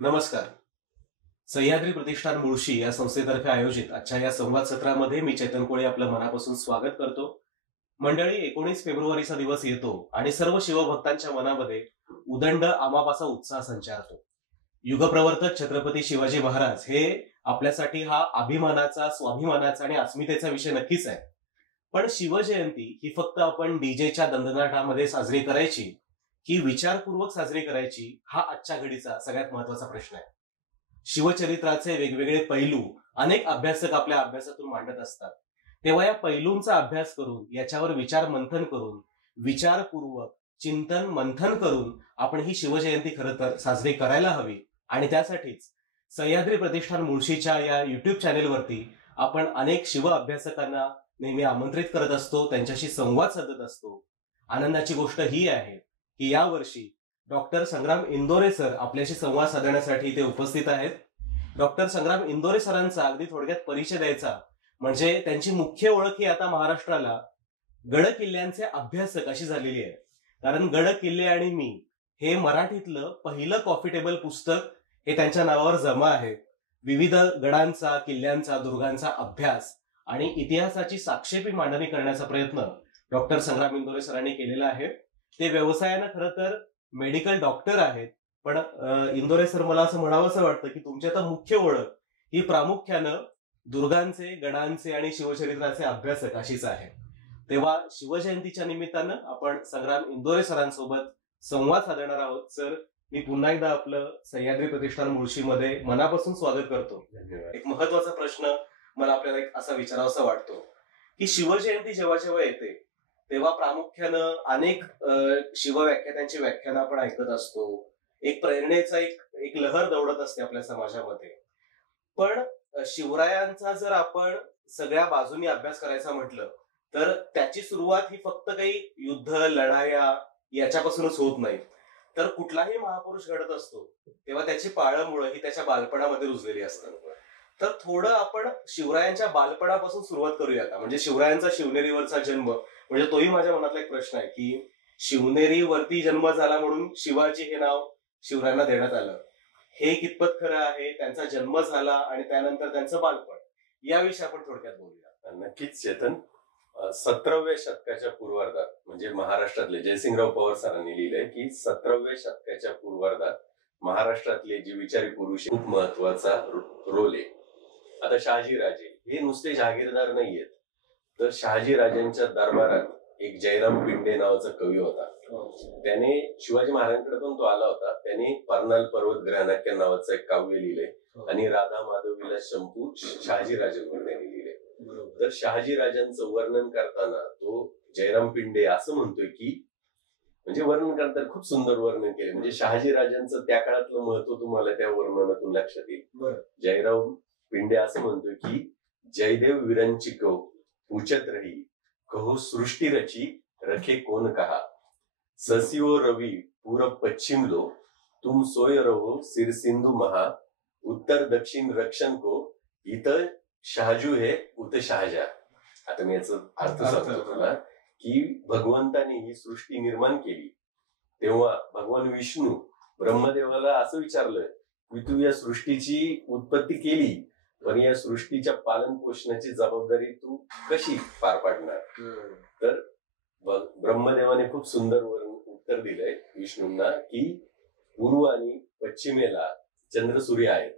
नमस्कार. सह्याद्री प्रतिष्ठान मुळशी या संस्थेतर्फे आयोजित आजच्या या संवाद सत्रामध्ये मी चेतन कोळे आपलं मनापासून स्वागत करतो. मंडळी, 19 फेब्रुवारीचा दिवस येतो आणि सर्व शिवभक्तांच्या मनामध्ये उदंड आमापाचा उत्साह संचारतो. युगप्रवर्तक छत्रपती शिवाजी महाराज हे आपल्यासाठी हा अभिमानाचा, स्वाभिमानाचा आणि अस्मितेचा विषय नक्कीच आहे. पण शिवजयंती ही फक्त आपण डीजेच्या दणदणाटामध्ये साजरी करायची की विचारपूर्वक साजरी करायची, हा आजच्या घडीचा सगळ्यात महत्वाचा प्रश्न आहे. शिवचरित्राचे वेगवेगळे पैलू अनेक अभ्यासक आपल्या अभ्यासातून मांडत असतात. तेव्हा या पैलूंचा अभ्यास करून, याच्यावर विचार मंथन करून, विचारपूर्वक चिंतन मंथन करून आपण ही शिवजयंती खरं तर साजरी करायला हवी. आणि त्यासाठीच सह्याद्री प्रतिष्ठान मुळशीच्या या युट्यूब चॅनेलवरती आपण अनेक शिव अभ्यासकांना नेहमी आमंत्रित करत असतो, त्यांच्याशी संवाद साधत असतो. आनंदाची गोष्ट ही आहे की यावर्षी डॉक्टर संग्राम इंदोरे सर आपल्याशी संवाद साधण्यासाठी इथे उपस्थित आहेत. डॉक्टर संग्राम इंदोरे सरांचा अगदी थोडक्यात परिचय द्यायचा म्हणजे त्यांची मुख्य ओळख ही आता महाराष्ट्राला गड किल्ल्यांचे अभ्यासक अशी झालेली आहे. कारण गड किल्ले आणि मी हे मराठीतलं पहिलं कॉफी टेबल पुस्तक हे त्यांच्या नावावर जमा आहे. विविध गडांचा, किल्ल्यांचा, दुर्गांचा अभ्यास आणि इतिहासाची साक्षेपी मांडणी करण्याचा प्रयत्न डॉक्टर संग्राम इंदोरे सरांनी केलेला आहे. ते व्यवसायानं खरं तर मेडिकल डॉक्टर आहेत. पण इंदोरे सर, मला असं म्हणावंसं वाटतं की तुमची आता मुख्य ओळख ही प्रामुख्यानं दुर्गांचे, गडांचे आणि शिवचरित्राचे अभ्यासक अशीच आहे. तेव्हा शिवजयंतीच्या निमित्तानं आपण संग्राम इंदोरे सरांसोबत संवाद साधणार आहोत. सर, मी पुन्हा एकदा आपलं सह्याद्री प्रतिष्ठान मुळशीमध्ये मनापासून स्वागत करतो. एक महत्वाचा प्रश्न मला आपल्याला एक असा विचारावासा वाटतो की शिवजयंती जेव्हा जेव्हा येते तेव्हा प्रामुख्यानं अनेक शिवव्याख्यात्यांची व्याख्यानं आपण ऐकत असतो. एक प्रेरणेचा एक लहर दौडत असते आपल्या समाजामध्ये. पण शिवरायांचा जर आपण सगळ्या बाजूनी अभ्यास करायचा म्हटलं तर त्याची सुरुवात ही फक्त काही युद्ध, लढाया याच्यापासूनच होत नाही. तर कुठलाही महापुरुष घडत असतो तेव्हा त्याची पाळंमुळं ही त्याच्या बालपणामध्ये रुजलेली असतात. तर थोडं आपण शिवरायांच्या बालपणापासून सुरुवात करूया का? म्हणजे शिवरायांचा शिवनेरीवरचा जन्म, म्हणजे तोही माझ्या मनातला एक प्रश्न आहे की शिवनेरीवरती जन्म झाला म्हणून शिवाजी हे नाव शिवरायांना देण्यात आलं. हे कितपत खरं आहे? त्यांचा जन्म झाला आणि त्यानंतर त्यांचं बालपण, याविषयी आपण थोडक्यात बोलूया. नक्कीच चेतन. 17व्या शतकाच्या पूर्वार्धात, म्हणजे महाराष्ट्रातले जयसिंगराव पवार सरांनी लिहिलंय की 17व्या शतकाच्या पूर्वार्धात महाराष्ट्रातले जे विचारी पुरुष खूप महत्वाचा रोल आहे. आता शहाजीराजे हे नुसते जहागीरदार नाहीयेत, तर शहाजीराजांच्या दरबारात एक जयराम पिंडे नावाचा कवी होता. त्याने शिवाजी महाराजांकडे पण तो आला होता. त्याने पर्नाल पर्वत ग्रहणाख्य नावाचं एक काव्य लिहिलंय आणि राधा माधवीला शंभू शहाजीराजांवर त्यांनी लिहिले. तर शहाजीराजांचं वर्णन करताना तो जयराम पिंडे असं म्हणतोय की, म्हणजे वर्णन करताना खूप सुंदर वर्णन केले. म्हणजे शहाजीराजांचं त्या काळातलं महत्व तुम्हाला त्या वर्णनातून लक्षात येईल. जयराम पिंडे असं म्हणतोय की, जयदेव विरंचिको पूछत रही, कहो सृष्टी रची रखे कोण कहा, ससिओ रवि पूरब पश्चिम लो, तुम सोय रहो सिर सिंधु महा, उत्तर दक्षिण रक्षण को, इथं शहाजू है उत शहाजा. आता मी याचा अर्थ सांगतो तुला की भगवंताने ही सृष्टी निर्माण केली तेव्हा भगवान विष्णू ब्रह्मदेवाला असं विचारलं की तू या सृष्टीची उत्पत्ती केली, पण या सृष्टीच्या पालन पोषणाची जबाबदारी तू कशी पार पाडणार? तर ब्रह्मदेवाने खूप सुंदर उत्तर दिलंय विष्णूंना की पूर्व आणि पश्चिमेला चंद्र सूर्य आहेत,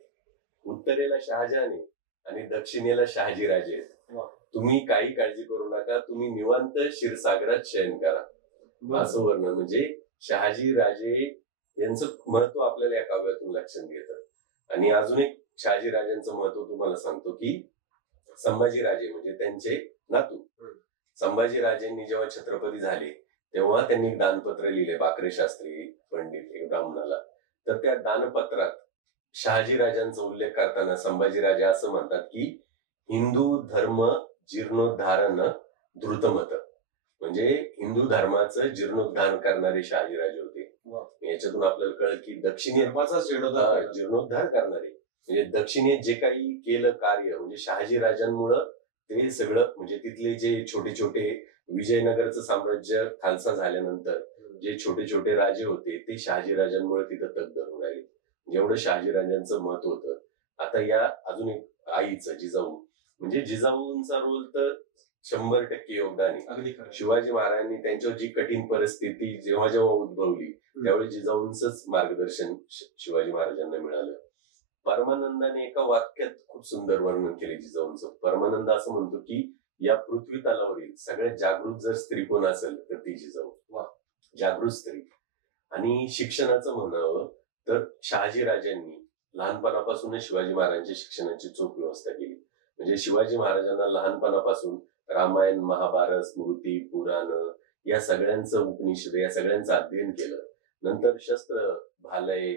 उत्तरेला शहाजहान आहे आणि दक्षिणेला शहाजीराजे आहेत. तुम्ही काही काळजी करू नका, तुम्ही निवांत क्षीरसागरात शयन करा, असं वर्णन. म्हणजे शहाजीराजे यांचं महत्व आपल्याला या काव्यातून लक्षात येतं. आणि अजून एक शहाजीराजांचं महत्व तुम्हाला सांगतो की संभाजीराजे म्हणजे त्यांचे नातू संभाजीराजेंनी जेव्हा छत्रपती झाले तेव्हा त्यांनी एक दानपत्र लिहिले बाकरे शास्त्री पंडित एक ब्राह्मणाला. तर त्या दानपत्रात शहाजीराजांचा उल्लेख करताना संभाजीराजे असं म्हणतात की हिंदू धर्म जीर्णोद्धारण द्रुतमत, म्हणजे हिंदू धर्माचं जीर्णोद्धार करणारे शहाजीराजे होते. याच्यातून आपल्याला कळलं की दक्षिणेचा जीर्णोद्धार करणारे, म्हणजे दक्षिणेत जे काही केलं कार्य म्हणजे शहाजीराजांमुळं ते सगळं, म्हणजे तिथले जे छोटे छोटे विजयनगरचं साम्राज्य खालसा झाल्यानंतर जे छोटे छोटे राजे होते ते शहाजीराजांमुळे तिथं तग धरून राहिले. जेवढं शहाजीराजांचं मत होतं. आता या अजून एक आईचं जिजाऊ, म्हणजे जिजाऊंचा रोल तर 100% योगदान आहे. अगदी खरं. शिवाजी महाराजांनी त्यांच्यावर जी कठीण परिस्थिती जेव्हा जेव्हा उद्भवली त्यावेळी जिजाऊंचंच मार्गदर्शन शिवाजी महाराजांना मिळालं. परमानंदाने एका वाक्यात खूप सुंदर वर्णन केले जिजाऊंचं. परमानंद असं म्हणतो की या पृथ्वी तलावरील सगळ्यात जागृत जर स्त्री कोण असेल तर ती जिजाऊ. वा. जागृत स्त्री. आणि शिक्षणाचं म्हणावं तर शहाजीराजांनी लहानपणापासूनच शिवाजी महाराजांच्या शिक्षणाची चोख व्यवस्था केली. म्हणजे शिवाजी महाराजांना लहानपणापासून रामायण, महाभारत, स्मृती, पुराण या सगळ्यांचं, उपनिषद या सगळ्यांचं अध्ययन केलं. नंतर शस्त्र, भालय,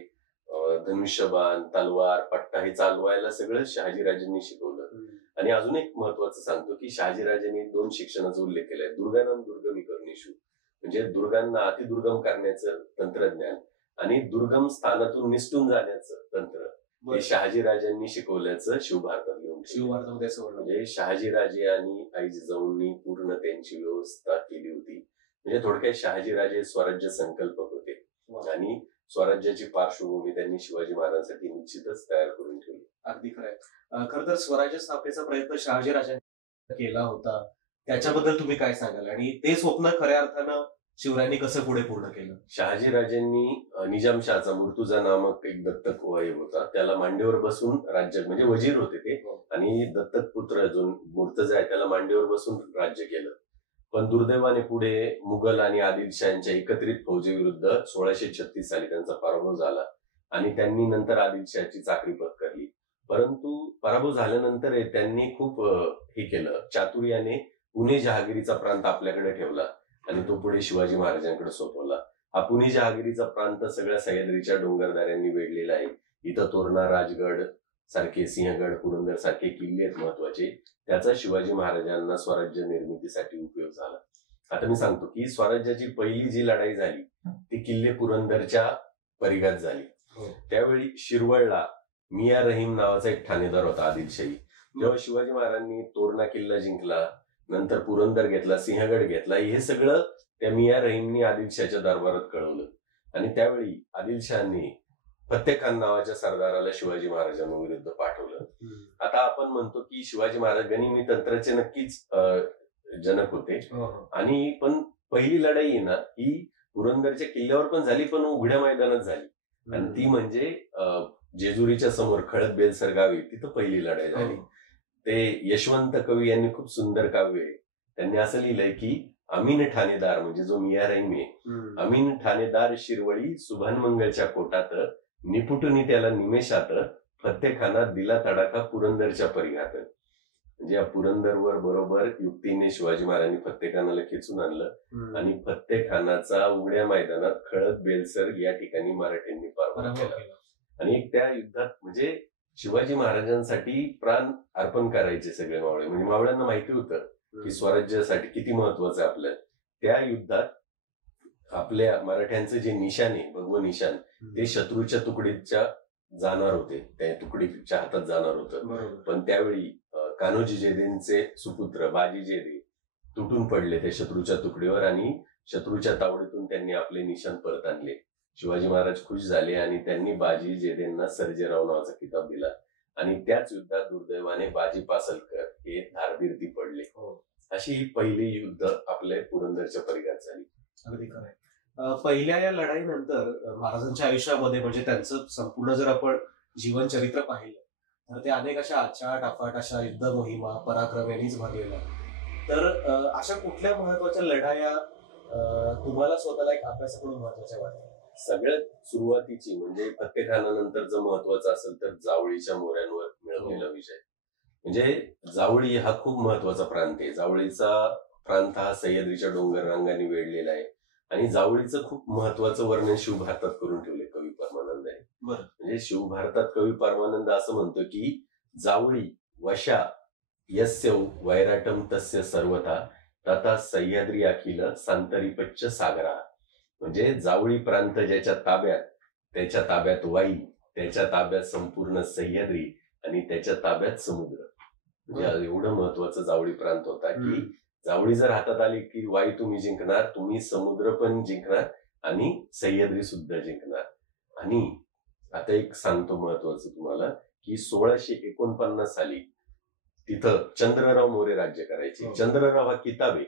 धनुष्यबाण, तलवार, पट्टा हे चालवायला सगळं शहाजीराजांनी शिकवलं. आणि अजून एक महत्वाचं सांगतो की शहाजीराजांनी 2 शिक्षणाचा उल्लेख केलाय. दुर्गानाम दुर्गमी करणेषु, म्हणजे दुर्गांना अतिदुर्गम करण्याचं तंत्रज्ञान आणि दुर्गम स्थानातून निसटून जाण्याचं तंत्र हे शहाजीराजांनी शिकवल्याचं शिवभारतात लिहून. शिवभारतामध्ये असं म्हणजे शहाजीराजे आणि आई जिजाऊंनी पूर्ण त्यांची व्यवस्था केली होती. म्हणजे थोडक्यात शहाजीराजे स्वराज्य संकल्पक होते आणि स्वराज्याची पार्श्वभूमी त्यांनी शिवाजी महाराजांसाठी निश्चितच तयार करून ठेवली. अगदी खरंय. खरं तर स्वराज्य स्थापनेचा प्रयत्न शहाजीराजांनी केला होता, त्याच्याबद्दल तुम्ही काय सांगाल आणि ते स्वप्न खऱ्या अर्थानं शिवरायांनी कसं पुढे पूर्ण केलं? शहाजीराजांनी निजामशहाचा मुर्तुजा नामक एक दत्तक वाहीब होता, त्याला मांडीवर बसून राज्य, म्हणजे वजीर होते ते, आणि दत्तक पुत्र जो मुर्तजा आहे त्याला मांडीवर बसून राज्य केलं. पण दुर्दैवाने पुढे मुघल आणि आदिलशहाच्या एकत्रित फौजेविरुद्ध 1636 साली त्यांचा पराभव झाला आणि त्यांनी नंतर आदिलशहाची चाकरी पत्करली. परंतु पराभव झाल्यानंतर त्यांनी खूप हे केलं, चातुर्याने पुणे जहागिरीचा प्रांत आपल्याकडे ठेवला आणि तो पुढे शिवाजी महाराजांकडे सोपवला. हा पुणे जहागिरीचा प्रांत सगळ्या सह्याद्रीच्या डोंगरदऱ्यांनी वेढलेला आहे. इथं तोरणा, राजगड सारखे, सिंहगड, पुरंदर सारखे किल्ले आहेत महत्वाचे. त्याचा शिवाजी महाराजांना स्वराज्य निर्मितीसाठी उपयोग झाला. आता मी सांगतो की स्वराज्याची पहिली जी लढाई झाली ती किल्ले पुरंदरच्या परिघात झाली. त्यावेळी शिरवळला मिया रहीम नावाचा एक ठाणेदार होता आदिलशाही. जेव्हा शिवाजी महाराजांनी तोरणा किल्ला जिंकला, नंतर पुरंदर घेतला, सिंहगड घेतला, हे सगळं त्या मिया रहीमनी आदिलशहाच्या दरबारात कळवलं आणि त्यावेळी आदिलशहाने फत्ते खान नावाच्या सरदाराला शिवाजी महाराजांविरुद्ध पाठवलं. आता आपण म्हणतो की शिवाजी महाराज गनिमी तंत्राचे नक्कीच जनक होते आणि पण पहिली लढाई आहे ना ही पुरंदरच्या किल्ल्यावर पण झाली, पण उघड्या मैदानात झाली. आणि ती म्हणजे जेजुरीच्या समोर खळद बेलसर गावी, तिथं पहिली लढाई झाली. ते यशवंत कवी यांनी खूप सुंदर काव्य आहे, त्यांनी असं लिहिलंय की अमीन ठाणेदार, म्हणजे जो मिया रहीम आहे, अमीन ठाणेदार शिरवळी सुभानमंगलच्या कोटात, निपुटुनी त्याला निमेषात, फत्तेखानात दिला तडाखा पुरंदरच्या परिघात. म्हणजे या पुरंदरवर बरोबर युक्तीने शिवाजी महाराजांनी फत्तेखानाला खेचून आणलं आणि फत्तेखानाचा उघड्या मैदानात खळद बेलसर या ठिकाणी मराठ्यांनी पराभव केला. आणि त्या युद्धात म्हणजे शिवाजी महाराजांसाठी प्राण अर्पण करायचे सगळे मावळे, म्हणजे मावळ्यांना माहिती होतं की स्वराज्यासाठी किती महत्वाचं आहे आपलं. त्या युद्धात आपल्या मराठ्यांचं जे निशाण आहे, भगवं निशाण, ते शत्रूच्या तुकडीच्या जाणार होते, त्या तुकडीच्या हातात जाणार होतं. पण त्यावेळी कान्होजी जेदेंचे सुपुत्र बाजी जेदे तुटून पडले त्या शत्रूच्या तुकडीवर आणि शत्रूच्या तावडीतून त्यांनी आपले निशाण परत आणले. शिवाजी महाराज खुश झाले आणि त्यांनी बाजी जेदेंना सर्जेराव नावाचा किताब दिला आणि त्याच युद्धात दुर्दैवाने बाजी पासलकर हे धारदिर्ती पडले. अशी ही पहिली युद्ध आपल्या पुरंदरच्या परिघात झाली. अगदी खरं. पहिल्या या लढाईनंतर महाराजांच्या आयुष्यामध्ये, म्हणजे त्यांचं संपूर्ण जर आपण जीवन चरित्र पाहिलं तर ते अनेक अशा आचाट अफाट अशा युद्ध मोहिमा, पराक्रम यांनीच भरलेला. तर अशा कुठल्या महत्वाच्या लढाया तुम्हाला स्वतःला एक अभ्यासाकडून महत्वाच्या वाटतात? सगळ्यात सुरुवातीची म्हणजे फत्तेखानानंतरचं महत्वाचं असेल तर जावळीच्या मोऱ्यांवर मिळवलेला विजय. म्हणजे जावळी हा खूप महत्वाचा प्रांत आहे. जावळीचा प्रांत हा सह्याद्रीच्या डोंगर रांगांनी वेढलेला आहे आणि जावळीचं खूप महत्वाचं वर्णन शिवभारतात करून ठेवले कवी परमानंद आहे. म्हणजे शिवभारतात कवी परमानंद असं म्हणतो की जावळी वशा यस्य वैराटम तस्य सर्वथा तथा सह्याद्री अखिल सांतरीपच्च सागरा. म्हणजे जावळी प्रांत ज्याच्या ताब्यात, त्याच्या ताब्यात वाई, त्याच्या ताब्यात संपूर्ण सह्याद्री आणि त्याच्या ताब्यात समुद्र. म्हणजे एवढं महत्वाचं जावळी प्रांत होता की जावळी जर हातात आली की वाई तुम्ही जिंकणार, तुम्ही समुद्र पण जिंकणार आणि सह्याद्री सुद्धा जिंकणार. आणि आता एक सांगतो महत्वाचं तुम्हाला, की 1649 साली तिथं चंद्रराव मोरे राज्य करायचे. चंद्रराव हा किताब आहे.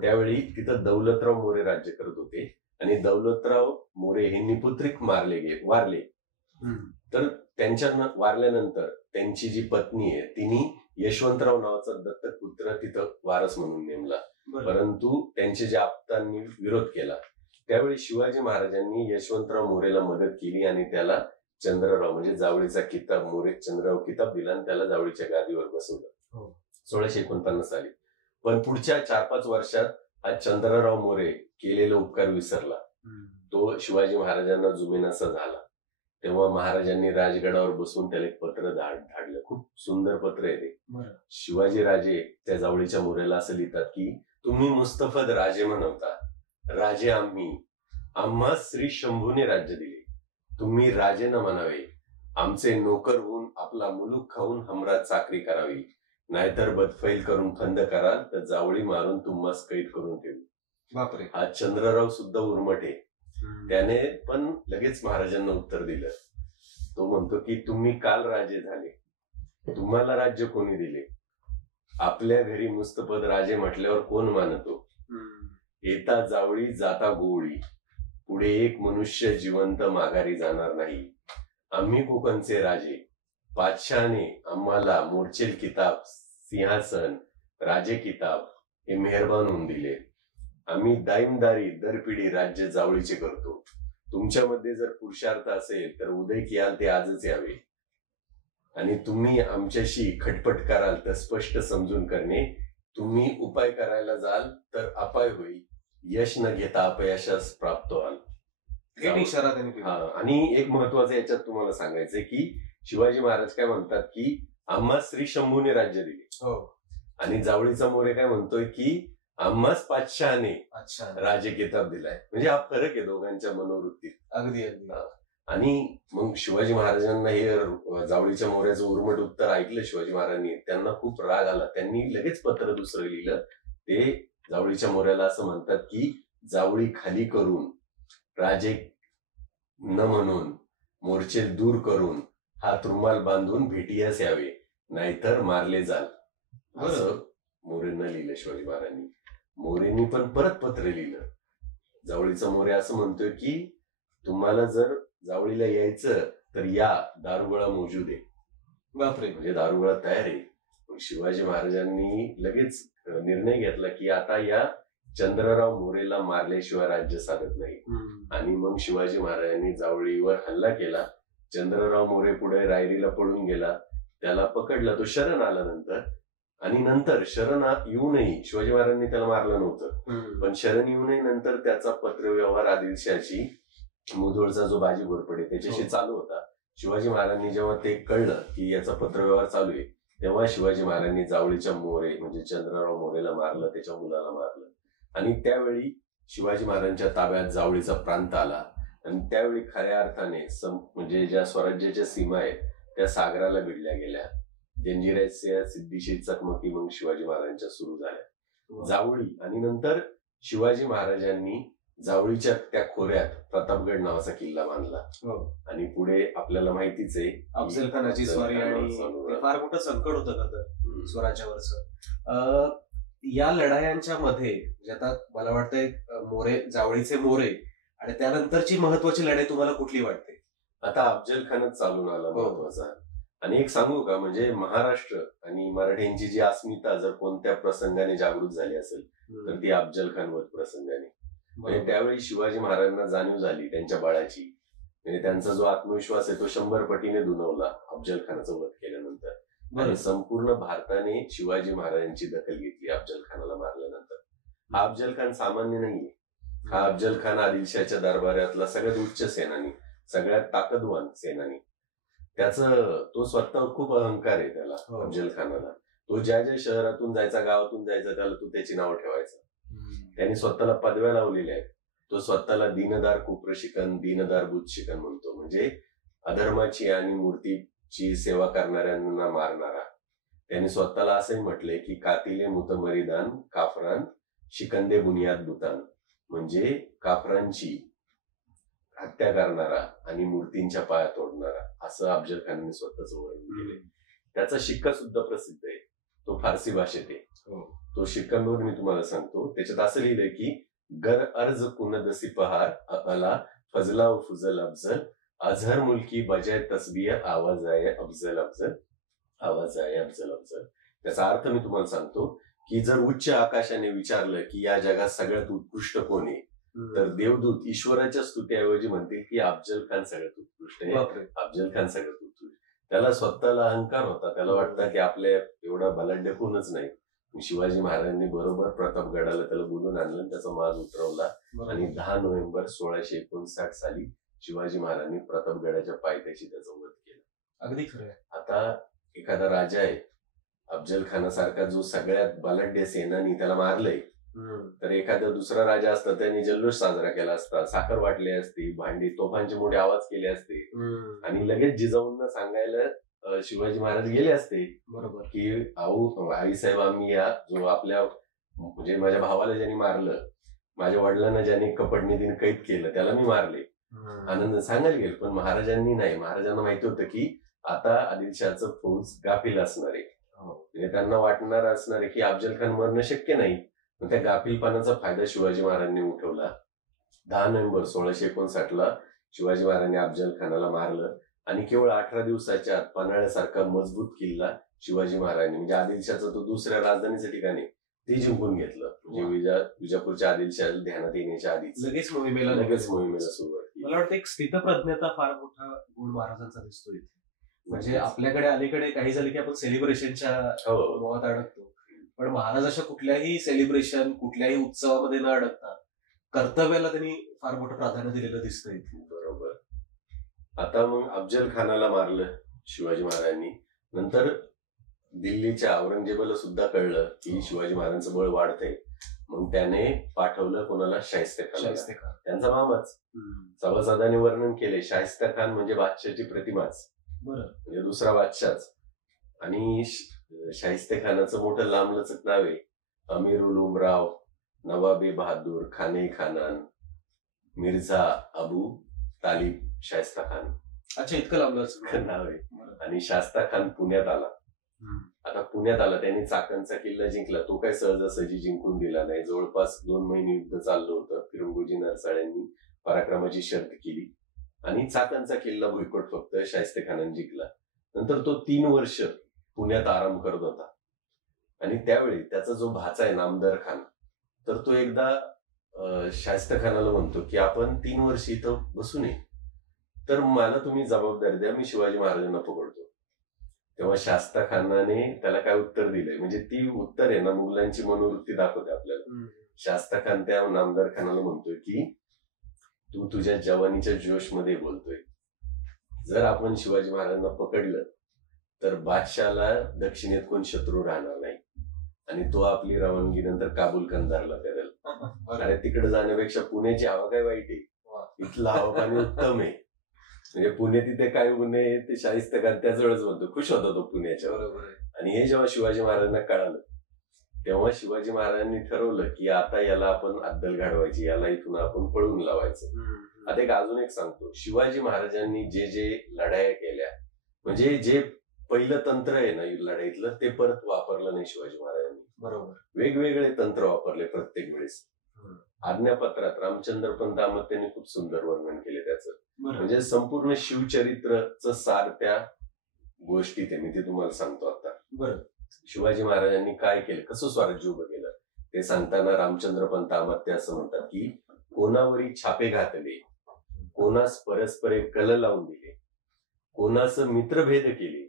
त्यावेळी तिथं दौलतराव मोरे राज्य करत होते आणि दौलतराव मोरे हे निपुत्रिक वारले. तर त्यांच्या वारल्यानंतर त्यांची जी पत्नी आहे तिने यशवंतराव नावाचा दत्तक पुत्र तिथं वारस म्हणून नेमला. परंतु त्यांचे जे आप्तांनी विरोध केला, त्यावेळी शिवाजी महाराजांनी यशवंतराव मोरेला मदत केली आणि त्याला चंद्रराव म्हणजे जावळीचा किताब, मोरे चंद्रराव किताब दिला आणि त्याला जावळीच्या गादीवर बसवलं 1649 साली. पण पुढच्या 4-5 वर्षात हा चंद्रराव मोरे केलेला उपकार विसरला. तो शिवाजी महाराजांना जुमेनासा झाला. तेव्हा महाराजांनी राजगडावर बसून त्याला एक पत्र धाडलं. खूप सुंदर पत्र आहे ते. शिवाजी राजे त्या जावळीच्या मोरेला असं लिहितात की तुम्ही मुस्तफद राजे म्हणवता, राजे आम्हा श्री शंभूने राज्य दिले. तुम्ही राजे न म्हणावे, आमचे नोकर होऊन आपला मुलूक खाऊन हमरा चाकरी करावी, नाहीतर बदफैल करून फंद कराल तर जावळी मारून तुम्हास कैद करून ठेवू. बापरे. हा चंद्रराव सुद्धा उर्मट आहे. त्याने पण लगेच महाराजांना उत्तर दिलं. तो म्हणतो की तुम्ही काल राजे झाले, तुम्हाला राज्य कोणी दिले? आपल्या घरी मुस्तफद राजे म्हटल्यावर कोण मानतो? येता जावळी जाता गोवळी, पुढे एक मनुष्य जिवंत माघारी जाणार नाही. आम्ही कोकणचे राजे, पातशाने आम्हाला मोर्चेल किताब, सिंहासन, राजे किताब हे मेहरबान होऊन दिले. आम्ही दाईमदारी दरपिढी राज्य जावळीचे करतो. तुमच्यामध्ये जर पुरुषार्थ असेल तर उदय याल ते आजच यावे, आणि तुम्ही आमच्याशी खटपट कराल तर स्पष्ट समजून करणे. तुम्ही उपाय करायला जाल तर अपाय होईल, यश न घेता अपयशास प्राप्त व्हाल. इशारा त्यांनी दिला. आणि एक महत्वाचं याच्यात तुम्हाला सांगायचंय की शिवाजी महाराज काय म्हणतात की आम्हा श्री शंभूने राज्य दिले, आणि जावळीचा मोरे काय म्हणतोय की आम्हाच पातशाने राजे किताब दिलाय. म्हणजे हा फरक आहे दोघांच्या मनोवृत्तीत. अगदी अगदी. आणि मग शिवाजी महाराजांना हे जावळीच्या मोऱ्याचं उर्मट उत्तर ऐकलं शिवाजी महाराजांनी. त्यांना खूप राग आला. त्यांनी लगेच पत्र दुसरं लिहिलं. ते जावळीच्या मोऱ्याला असं म्हणतात की जावळी खाली करून, राजे न म्हणून, मोर्चे दूर करून, हात रुमाल बांधून भेटियास यावे, नाहीतर मारले जाल, असं मोरेंना लिहिलं शिवाजी महाराजांनी. मोरेंनी पण परत पत्र लिहिलं. जावळीचा मोरे असं म्हणतोय की तुम्हाला जर जावळीला यायचं तर या, दारुगोळा मोजूद आहे. बापरे. म्हणजे दारुगोळा तयार आहे. शिवाजी महाराजांनी लगेच निर्णय घेतला की आता या चंद्रराव मोरेला मारल्याशिवाय राज्य साधत नाही. आणि मग शिवाजी महाराजांनी जावळीवर हल्ला केला. चंद्रराव मोरे पुढे रायरीला पळून गेला. त्याला पकडला. तो शरण आला नंतर. आणि नंतर शरण येऊनही शिवाजी महाराजांनी त्याला मारलं नव्हतं. पण शरण येऊनही नंतर त्याचा पत्रव्यवहार आदिलशाची मुधोळचा जो बाजी घोरपडे त्याच्याशी चालू होता. शिवाजी महाराजांनी जेव्हा ते कळलं की याचा पत्रव्यवहार चालू आहे, तेव्हा शिवाजी महाराजांनी जावळीच्या मोरे म्हणजे चंद्रराव मोरेला मारलं, त्याच्या मुलाला मारलं. आणि त्यावेळी शिवाजी महाराजांच्या ताब्यात जावळीचा प्रांत आला. आणि त्यावेळी खऱ्या अर्थाने म्हणजे ज्या स्वराज्याच्या सीमा आहेत त्या सागराला भिडल्या गेल्या. जंजिराच्या सिद्धीशी चकमकी मग शिवाजी महाराजांच्या सुरू झाल्या. जावळी आणि नंतर शिवाजी महाराजांनी जावळीच्या त्या खोऱ्यात प्रतापगड नावाचा किल्ला बांधला. आणि पुढे आपल्याला माहितीच आहे अफजल खानाची स्वारी, आणि फार मोठं संकट होतं खरं स्वराज्यावरचं. या लढायांच्या मध्ये आता मला वाटतंय जावळीचे मोरे आणि त्यानंतरची महत्वाची लढाई तुम्हाला कुठली वाटते? आता अफजल खानच चालून आला महत्वाचा. आणि एक सांगू का, म्हणजे महाराष्ट्र आणि मराठ्यांची जी अस्मिता जर कोणत्या प्रसंगाने जागृत झाली असेल तर ती अफजल खान वध प्रसंगाने. म्हणजे त्यावेळी शिवाजी महाराजांना जाणीव झाली त्यांच्या बळाची. म्हणजे त्यांचा जो आत्मविश्वास आहे तो 100 पटीने दुणवला अफजल खानाचा वध केल्यानंतर. आणि संपूर्ण भारताने शिवाजी महाराजांची दखल घेतली अफजल खानाला मारल्यानंतर. हा अफजल खान सामान्य नाहीये. हा अफजल खान आदिलशाच्या दरबारातला सगळ्यात उच्च सेनानी, सगळ्यात ताकदवान सेनानी. तो स्वतःवर खूप अहंकार आहे त्याला अफजल खानाला. तो ज्या ज्या शहरातून जायचा, गावातून जायचा, त्याला तो त्याची नाव ठेवायचा. त्यांनी स्वतःला पदव्या लावलेल्या आहेत. तो स्वतःला दीनदार कुप्र शिकन, दीनदार बुद्ध शिकन म्हणतो. म्हणजे अधर्माची आणि मूर्तीची सेवा करणाऱ्यांना मारणारा. त्यांनी स्वतःला असंही म्हटलंय की कातिले मुतमरिदान काफरान शिकंदे बुनियाद बुतान. म्हणजे काफरांची हत्या करणारा आणि मूर्तींच्या पाया तोडणारा असं अफजल खानाने स्वतःच वर्णन केले. त्याचा शिक्का सुद्धा प्रसिद्ध आहे, तो फारसी भाषेत आहे. तो शिक्कांवर मी तुम्हाला सांगतो. त्याच्यात असं लिहिलंय की गर अर्ज कुनद सिपहार अला फजला व फुजल अफजल अजहर मुलकी बजाय तस्बिह आवाज आहे अफजल अफजल आवाज आहे अफजल अफजल. त्याचा अर्थ मी तुम्हाला सांगतो की जर उच्च आकाशाने विचारलं की या जगात सगळ्यात उत्कृष्ट कोण आहे, तर देवदूत ईश्वराच्या स्तुतीऐवजी म्हणतील की अफजल खान सगळ्यात उत्कृष्ट आहे, अफजल खान सगळ्यात उत्कृष्ट. त्याला स्वतःला अहंकार होता, त्याला वाटतं की आपल्या एवढा बलाढ्य कोणच नाही. शिवाजी महाराजांनी बरोबर प्रतापगडाला त्याला बोलून आणलं, त्याचा माज उतरवला आणि 10 नोव्हेंबर 1659 साली शिवाजी महाराजांनी प्रतापगडाच्या पायथ्याशी त्याचं वध केलं. अगदी खरं आहे. आता एखादा राजा आहे अफजल खानासारखा जो सगळ्यात बलाढ्य सेनानी त्याला मारलंय, तर एखादा दुसरा राजा असता त्याने जल्लोष साजरा केला असता, साखर वाटली असती, भांडी तोफांचे मोठे आवाज केले असते आणि लगेच जिजाऊंना सांगायला शिवाजी महाराज गेले असते बरोबर की आईसाहेब आम्ही या जो आपल्या म्हणजे माझ्या भावाला ज्यांनी मारलं, माझ्या वडिलांना ज्यांनी कपटनीतीने कैद केलं त्याला मी मारले, आनंद सांगायला गेलं. पण महाराजांनी नाही, महाराजांना माहिती होतं की आता आदिलशहाचं फौज गाफील असणार आहे. म्हणजे त्यांना वाटणार असणार आहे की अफजल खान मरणं शक्य नाही. मग त्या गाफीलपणाचा फायदा शिवाजी महाराजांनी उठवला. 10 नोव्हेंबर 1659 शिवाजी महाराजांनी अफजल खानाला मारलं आणि केवळ 18 दिवसाच्या आत पन्हाळ्यासारखा मजबूत किल्ला शिवाजी महाराजांनी म्हणजे आदिलशहाचा तो दुसऱ्या राजधानीचं ठिकाण आहे ते जिंकून घेतलं. म्हणजे विजापूरच्या आदिलशहाला ध्यानात येण्याच्या आधीच लगेच मोहिमेला सुरुवात केली. मला वाटतं एक स्थितप्रज्ञता फार मोठा गुण महाराजांचा दिसतो इथे. म्हणजे आपल्याकडे अलीकडे काही झालं की आपण सेलिब्रेशनच्या मोहात अडकतो, पण महाराज अशा कुठल्याही सेलिब्रेशन कुठल्याही उत्सवामध्ये न अडकता कर्तव्याला त्यांनी फार मोठं प्राधान्य दिलेलं दिसतंय. बरोबर. आता मग अफजल खानाला मारलं शिवाजी महाराजांनी. नंतर दिल्लीच्या औरंगजेबाला सुद्धा कळलं की शिवाजी महाराजांचं बळ वाढतंय. मग त्याने पाठवलं कोणाला, शाहिस्ते खान, त्यांचा मामाच. सभासदांनी वर्णन केले शाहिस्ता खान म्हणजे बादशाहची प्रतिमाच, म्हणजे दुसरा बादशाहच. आणि शाहिस्ते खानाचं मोठं लांबलचक नाव आहे अमीरुल उमराव नवाबे बहादूर खाने खानान मिर्झा अबू तालिब शाहिस्ता खान. अच्छा, इतकं लांबलचक नाव आहे. आणि शास्ता खान पुण्यात आला. आता पुण्यात आला, त्यांनी चाकणचा किल्ला जिंकला. तो काय सहजासहजी जिंकून दिला नाही. जवळपास 2 महिने युद्ध चाललं होतं. फिरंगोजी नरसाळ्यांनी पराक्रमाची शर्त केली आणि चाकणचा किल्ला भुईकोट फक्त शाहिस्ते खानाने जिंकला. नंतर तो 3 वर्ष पुण्यात आराम करत होता. आणि त्यावेळी त्याचा जो भाचा आहे नामदार खान, तर तो एकदा शाहिस्ते खानाला म्हणतो की आपण 3 वर्ष इथं बसू नये, तर मला तुम्ही जबाबदारी द्या, मी शिवाजी महाराजांना पकडतो. तेव्हा शास्ता खानाने त्याला काय उत्तर दिलंय, म्हणजे ती उत्तर आहे ना मुघलांची मनोवृत्ती दाखवते आपल्याला. शास्ता खान त्या नामदार खानाला म्हणतोय की तू तुझ्या जवानीच्या जोशमध्ये बोलतोय. जर आपण शिवाजी महाराजांना पकडलं तर बादशाहला दक्षिणेत कोण शत्रू राहणार नाही आणि तो आपली रवानगी नंतर काबूल कंदारला करेल. अरे तिकडे जाण्यापेक्षा पुण्याची हवा काय वाईट आहे, इथलं हवा पाणी उत्तम आहे. म्हणजे पुणे तिथे काय उन्हे ते शाहिस्ते खान त्याजवळच म्हणतो, खुश होता तो पुण्याच्या. आणि हे जेव्हा शिवाजी महाराजांना कळालं तेव्हा शिवाजी महाराजांनी ठरवलं की आता याला आपण अद्दल घडवायची, याला इथून आपण पळून लावायचं. आता अजून एक सांगतो, शिवाजी महाराजांनी जे जे लढाया केल्या, म्हणजे जे पहिलं तंत्र आहे ना लढाईतलं ते परत वापरलं नाही शिवाजी महाराजांनी. बरोबर, वेगवेगळे तंत्र वापरले प्रत्येक वेळेस. आज्ञापत्रात रामचंद्र पंत त्यांनी खूप सुंदर वर्णन केले त्याचं. म्हणजे संपूर्ण शिवचरित्रचं सार त्या गोष्टीत आहे. मी ते तुम्हाला सांगतो आता. बरं, शिवाजी महाराजांनी काय केलं, कसं स्वराज्य उभं केलं ते सांगताना रामचंद्र पंत असं म्हणतात की कोणावरी छापे घातले, कोणास परस्परे कल लावून दिले, कोणास मित्रभेद केले,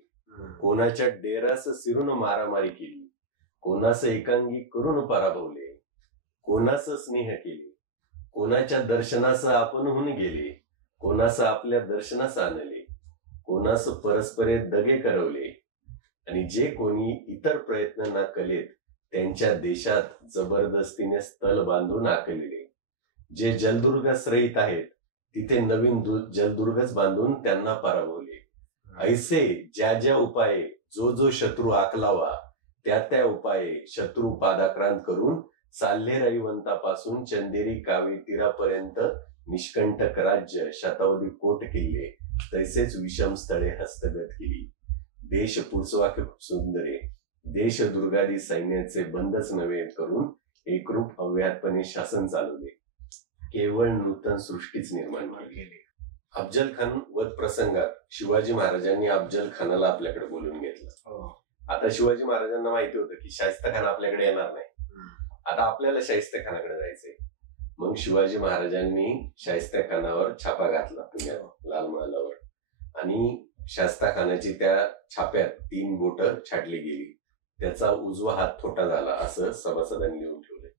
कोणाच्या डेरास सिरून मारामारी केली, कोणास एकांगी करून पराभवले, कोणास स्नेह केले, कोणाच्या दर्शनास आपणहून गेले, कोणास आपल्या दर्शनास आणले, कोणास परस्परे दगे करवले, आणि जे कोणी इतर प्रयत्न ना कलेत त्यांच्या देशात जबरदस्तीने स्थल बांधून आखलेले, जे जलदुर्गाश्रयित आहेत तिथे नवीन जलदुर्गच बांधून त्यांना पराभवले. ऐसे ज्या ज्या उपाये जो जो शत्रू आखलावा त्या त्या उपाये शत्रू पादाक्रांत करून चाल्हे रविवंतापासून चंदेरी कावे तीरापर्यंत निष्कंटक राज्य शतावधी कोट किल्ले तैसेच विषम स्थळे हस्तगत केली. देश पुरसवाके सुंदरे देश दुर्गादी सैन्याचे बंदच नव्हे करून एकरूप अव्याहतपणे शासन चालवले. केवळ नूतन सृष्टीच निर्माण केली. अफजल खान वध प्रसंगात शिवाजी महाराजांनी अफजल खानाला आपल्याकडे बोलून घेतलं. आता शिवाजी महाराजांना माहिती होतं की शाहिस्ता खान आपल्याकडे येणार नाही, आता आपल्याला शाहिस्ता खानाकडे जायचंय. मग शिवाजी महाराजांनी शाहिस्ता खानावर छापा घातला पुण्यात लाल महालावर, आणि शाहिस्ता खानाची त्या छाप्यात 3 बोटं छाटली गेली. त्याचा उजवा हात थोटा झाला असं सभासदांनी लिहून ठेवले.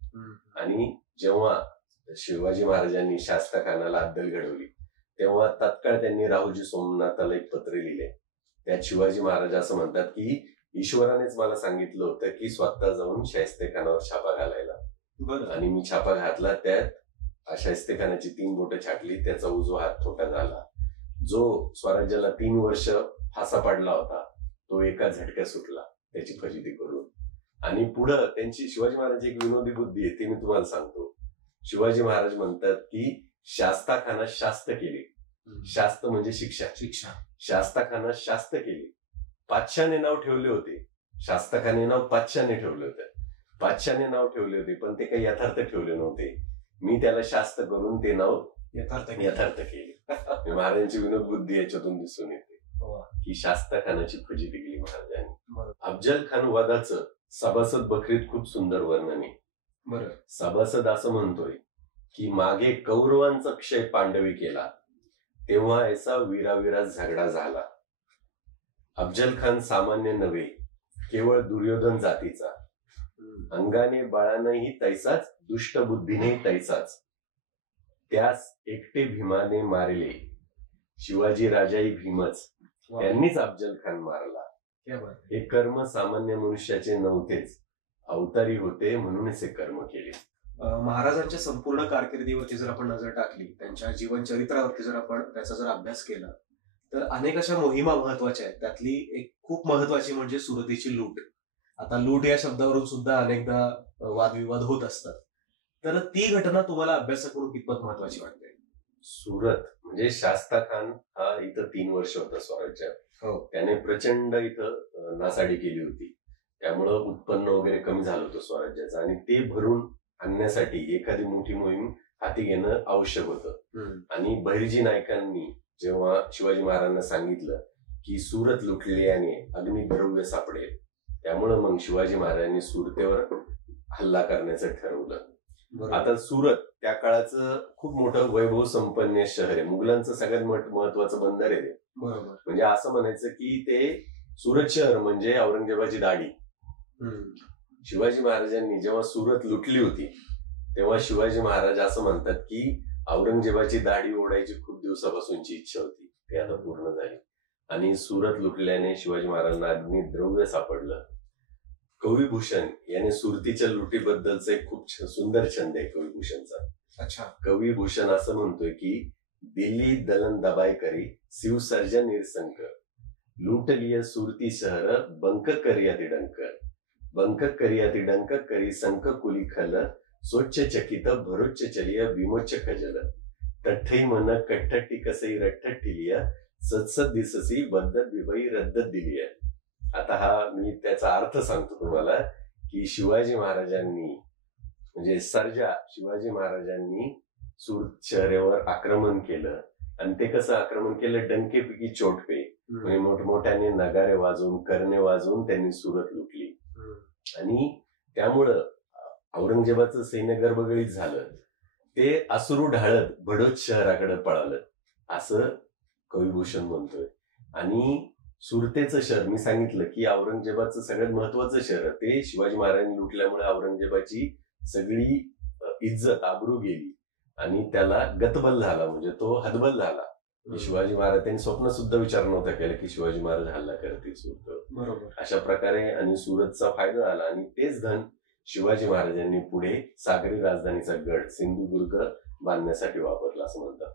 आणि जेव्हा शिवाजी महाराजांनी शाहिस्ता खानाला अद्दल घडवली तेव्हा तात्काळ त्यांनी रावजी सोमनाथाला एक पत्र लिहिले. त्यात शिवाजी महाराज असं म्हणतात की ईश्वरानेच मला सांगितलं होतं की स्वतः जाऊन शाहिस्ते खानावर छापा घालायला, आणि मी छापा घातला. त्यात शाहिस्ते खानाची 3 बोटं छाटली, त्याचा उजवा हात थोटा झाला. जो स्वराज्याला 3 वर्ष फासा पडला होता तो एका झटक्यात सुटला त्याची फजिती करून. आणि पुढं त्यांची शिवाजी महाराजांची एक विनोदी बुद्धी आहे, ती मी तुम्हाला सांगतो. शिवाजी महाराज म्हणतात की शास्ता खाना शास्त केले. शास्त म्हणजे शिक्षा. शास्ता खाना शास्त केले. पातशाने नाव ठेवले होते, शास्ताखाने नाव पातशाने ठेवले होते. पातशाने नाव ठेवले होते पण ते काही यथार्थ ठेवले नव्हते. मी त्याला शास्त करून ते नाव यथार्थ केले. महाराजांची विनोद बुद्धी याच्यातून दिसून येते की शास्ता खानाची फजिती केली महाराजांनी. अफजल खान वधाचं सभासद बकरीत खूप सुंदर वर्णन आहे. सभासद असं म्हणतोय की मागे कौरवांचा क्षय पांडवी केला, तेव्हा ऐसा विराविरा झगडा झाला. अफजल खान सामान्य नव्हे, केवळ दुर्योधन जातीचा. अंगाने बाळानेही तैसाच, दुष्ट बुद्धीने तैसाच. त्यास एकटे भीमाने मारले, शिवाजी राजाही भीमच. त्यांनीच अफजल खान मारला. हे कर्म सामान्य मनुष्याचे नव्हतेच, अवतारी होते म्हणूनच हे कर्म केले. महाराजांच्या संपूर्ण कारकिर्दीवरती जर आपण नजर टाकली, त्यांच्या जीवन चरित्रावरती जर आपण त्याचा जर अभ्यास केला तर अनेक अशा मोहिमा महत्वाच्या आहेत. त्यातली एक खूप महत्वाची म्हणजे सुरतेची लूट. आता लूट या शब्दावरून सुद्धा अनेकदा वादविवाद होत असतात. तर ती घटना तुम्हाला अभ्यास करून कितपत महत्वाची वाटते? सुरत म्हणजे शास्ता खान हा इथं 3 वर्ष होता स्वराज्यात. त्याने प्रचंड इथं नासाडी केली होती, त्यामुळं उत्पन्न वगैरे कमी झालं होतं स्वराज्याचं, आणि ते भरून आणण्यासाठी एखादी मोठी मोहीम हाती घेणं आवश्यक होतं. आणि बहिर्जी नायकांनी जेव्हा शिवाजी महाराजांना सांगितलं की सुरत लुटल्याने अग्निद्रव्य सापडेल, त्यामुळं मग शिवाजी महाराजांनी सुरतेवर हल्ला करण्याचं ठरवलं. आता सुरत त्या काळाचं खूप मोठं वैभव संपन्न शहर आहे. मुघलांचं सगळ्यात महत्वाचं बंदर आहे ते. म्हणजे असं म्हणायचं की ते सुरत शहर म्हणजे औरंगजेबाची दाढी. शिवाजी महाराजांनी जेव्हा सुरत लुटली होती तेव्हा शिवाजी महाराज असं म्हणतात की औरंगजेबाची दाढी ओढायची खूप दिवसापासूनची इच्छा होती, ती आता पूर्ण झाली. आणि सुरत लुटल्याने शिवाजी महाराजांना अग्निद्रव्य सापडलं. कविभूषण याने सुरतीच्या लुटीबद्दलचा एक खूप सुंदर छंद आहे कविभूषणचा. कविभूषण असं म्हणतोय की दिल्ली दलन दबाई करी शिव सर्जन निरसंक, लूट लिय सुरती शहर बंक करियाती डंक, बंक करियाती डंक करी संक कुली खल, स्वच्छ चकित भरोच्च चलिय विमोच्च खजल, तठ्ठई मन कठ्ठट्टी कसई रठ्ठट टिलिय, सत्सत दिससी बद्धत विभई रद्दत दिलीय. आता हा मी त्याचा अर्थ सांगतो तुम्हाला की शिवाजी महाराजांनी म्हणजे सर्जा शिवाजी महाराजांनी सुरत शहरावर आक्रमण केलं, आणि ते कसं आक्रमण केलं, डंकेपैकी चोटपे म्हणजे मोठमोठ्याने नगारे वाजवून करणे वाजवून त्यांनी सुरत लुटली. आणि त्यामुळं औरंगजेबाचं सैन्य गर्भगळीत झालं. ते अश्रू ढाळत बडोद शहराकडे पळालं असं कविभूषण म्हणतोय. आणि सुरतेचं शहर मी सांगितलं की औरंगजेबाचं सगळ्यात महत्वाचं शहर, ते शिवाजी महाराजांनी लुटल्यामुळे औरंगजेबाची सगळी इज्जत आबरू गेली आणि त्याला गतबल झाला, म्हणजे तो हतबल झाला. शिवाजी महाराज त्यांनी स्वप्न सुद्धा विचार नव्हता केला की शिवाजी महाराज हल्ला करतील सुरत. अशा प्रकारे आणि सुरतचा फायदा झाला, आणि तेच धन शिवाजी महाराजांनी पुढे सागरी राजधानीचा गड सिंधुदुर्ग बांधण्यासाठी वापरला असं म्हणतात.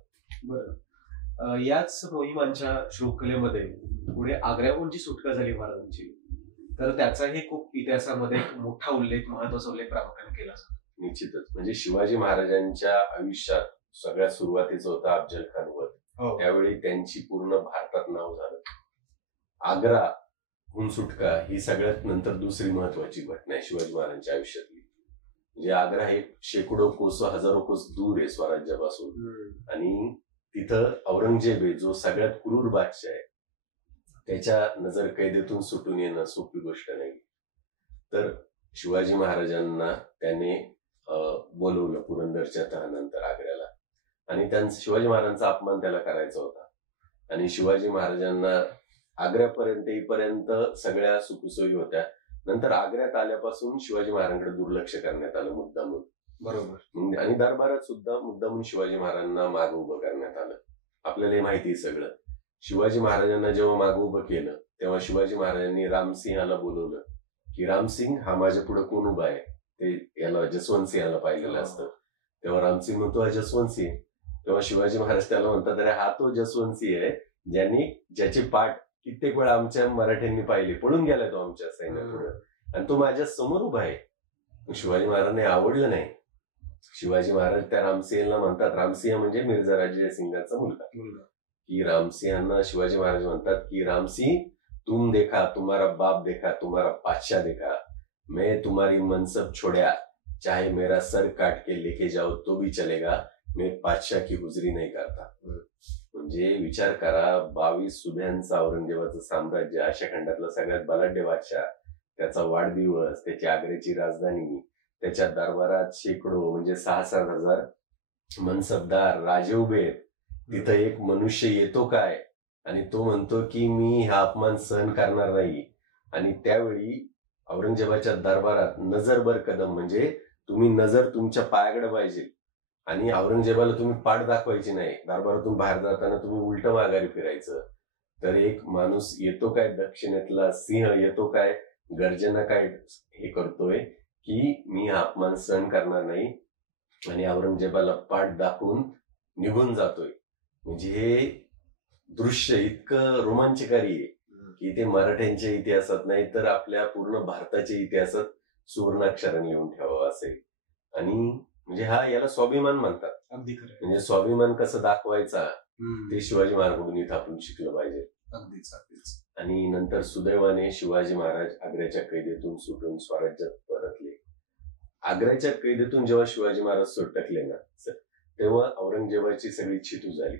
याच मोहिमांच्या शृंखलेमध्ये पुढे आग्र्याहून जी सुटका झाली महाराजांची, तर त्याचाही खूप इतिहासामध्ये मोठा उल्लेख, महत्वाचा उल्लेख प्रामुख्याने केला जातो. निश्चितच म्हणजे शिवाजी महाराजांच्या आयुष्यात सगळ्यात सुरुवातीचं होतं अफजल खान वध. हो. त्यावेळी त्यांची पूर्ण भारतात नाव झालं. आग्रा हून सुटका ही सगळ्यात नंतर दुसरी महत्वाची घटना आहे शिवाजी महाराजांच्या आयुष्यातली. म्हणजे आग्रा हे शेकडो कोस हजारो कोस दूर आहे स्वराज्यापासून, आणि तिथं औरंगजेब आहे जो सगळ्यात क्रूर बादशाह आहे, त्याच्या नजर कैदेतून सुटून येणं सोपी गोष्ट नाही. तर शिवाजी महाराजांना त्याने बोलवलं पुरंदरच्या तहानंतर आग्र्याला, आणि त्यांचा शिवाजी महाराजांचा अपमान त्याला करायचा होता. आणि शिवाजी महाराजांना आग्र्यापर्यंत येईपर्यंत सगळ्या सुखसोयी होत्या. नंतर आग्र्यात आल्यापासून शिवाजी महाराजांकडे दुर्लक्ष करण्यात आलं मुद्दामून. बरोबर. आणि दरबारात सुद्धा मुद्दामून शिवाजी महाराजांना मागं उभं करण्यात आलं. आपल्याला हे माहिती सगळं. शिवाजी महाराजांना जेव्हा मागं उभं केलं तेव्हा शिवाजी महाराजांनी रामसिंहाला बोलवलं की रामसिंग हा माझ्या पुढे कोण उभा आहे, ते याला जसवंत सिंहाला पाहिलेलं असतं. तेव्हा रामसिंग म्हणतो हा जसवंत सिंह. तेव्हा शिवाजी महाराज त्याला म्हणतात अरे हा तो जसवंत सिंह आहे ज्याची पाठ कित्येक वेळा आमच्या मराठ्यांनी पाहिली, पळून गेला तो आमच्या सैन्यापुढे, आणि तो माझ्या समोर उभा आहे. शिवाजी महाराजांना आवडलं नाही. शिवाजी महाराज त्या रामसिंहला म्हणतात, रामसिंह म्हणजे मिर्झा राजे सिंगाचा मुलगा, की रामसिंहांना शिवाजी महाराज म्हणतात की रामसिंह तुम देखा तुम्हारा बाप देखा तुम्हारा बादशाह देखा, मैं तुम्हारी मनसब छोड्या चाहे मेरा सर काट के लेके जाओ तो भी चलेगा, मैं बादशाह की हुजरी नहीं करता. म्हणजे विचार करा, 22 सुभ्यांचा औरंगजेबाचं साम्राज्य, आशिया खंडातला सगळ्यात बलाढ्य बादशाह, त्याचा वाढदिवस, त्याची आग्र्याची राजधानी, त्याच्या दरबारात शेकडो म्हणजे 6-7 हजार मनसबदार राजे उभे आहेत. तिथं एक मनुष्य येतो काय आणि तो म्हणतो की मी हा अपमान सहन करणार नाही. आणि त्यावेळी औरंगजेबाच्या दरबारात नजरभर कदम, म्हणजे तुम्ही नजर तुमच्या पायाकडे पाहिजे आणि औरंगजेबाला तुम्ही पाठ दाखवायची नाही. दरबारातून बाहेर जाताना तुम्ही उलट माघारी फिरायचं. तर एक माणूस येतो काय, दक्षिणेतला सिंह येतो काय, गर्जना काय हे करतोय की मी हा अपमान सहन करणार नाही, आणि औरंगजेबाला पाठ दाखवून निघून जातोय. म्हणजे हे दृश्य इतकं रोमांचकारी आहे की ते मराठ्यांच्या इतिहासात नाही तर आपल्या पूर्ण भारताच्या इतिहासात सुवर्णाक्षराने लिहून ठेवावं असेल. आणि म्हणजे याला स्वाभिमान म्हणतात. अगदी खरं. म्हणजे स्वाभिमान कसं दाखवायचा ते शिवाजी महाराजांकडून इथं आपण शिकलं पाहिजे. अगदीच अगदीच. आणि नंतर सुदैवाने शिवाजी महाराज आग्र्याच्या कैदेतून सुटून स्वराज्यात परतले. आग्र्याच्या कैदेतून जेव्हा शिवाजी महाराज सुटकले ना तेव्हा औरंगजेबाची सगळी चितू झाली.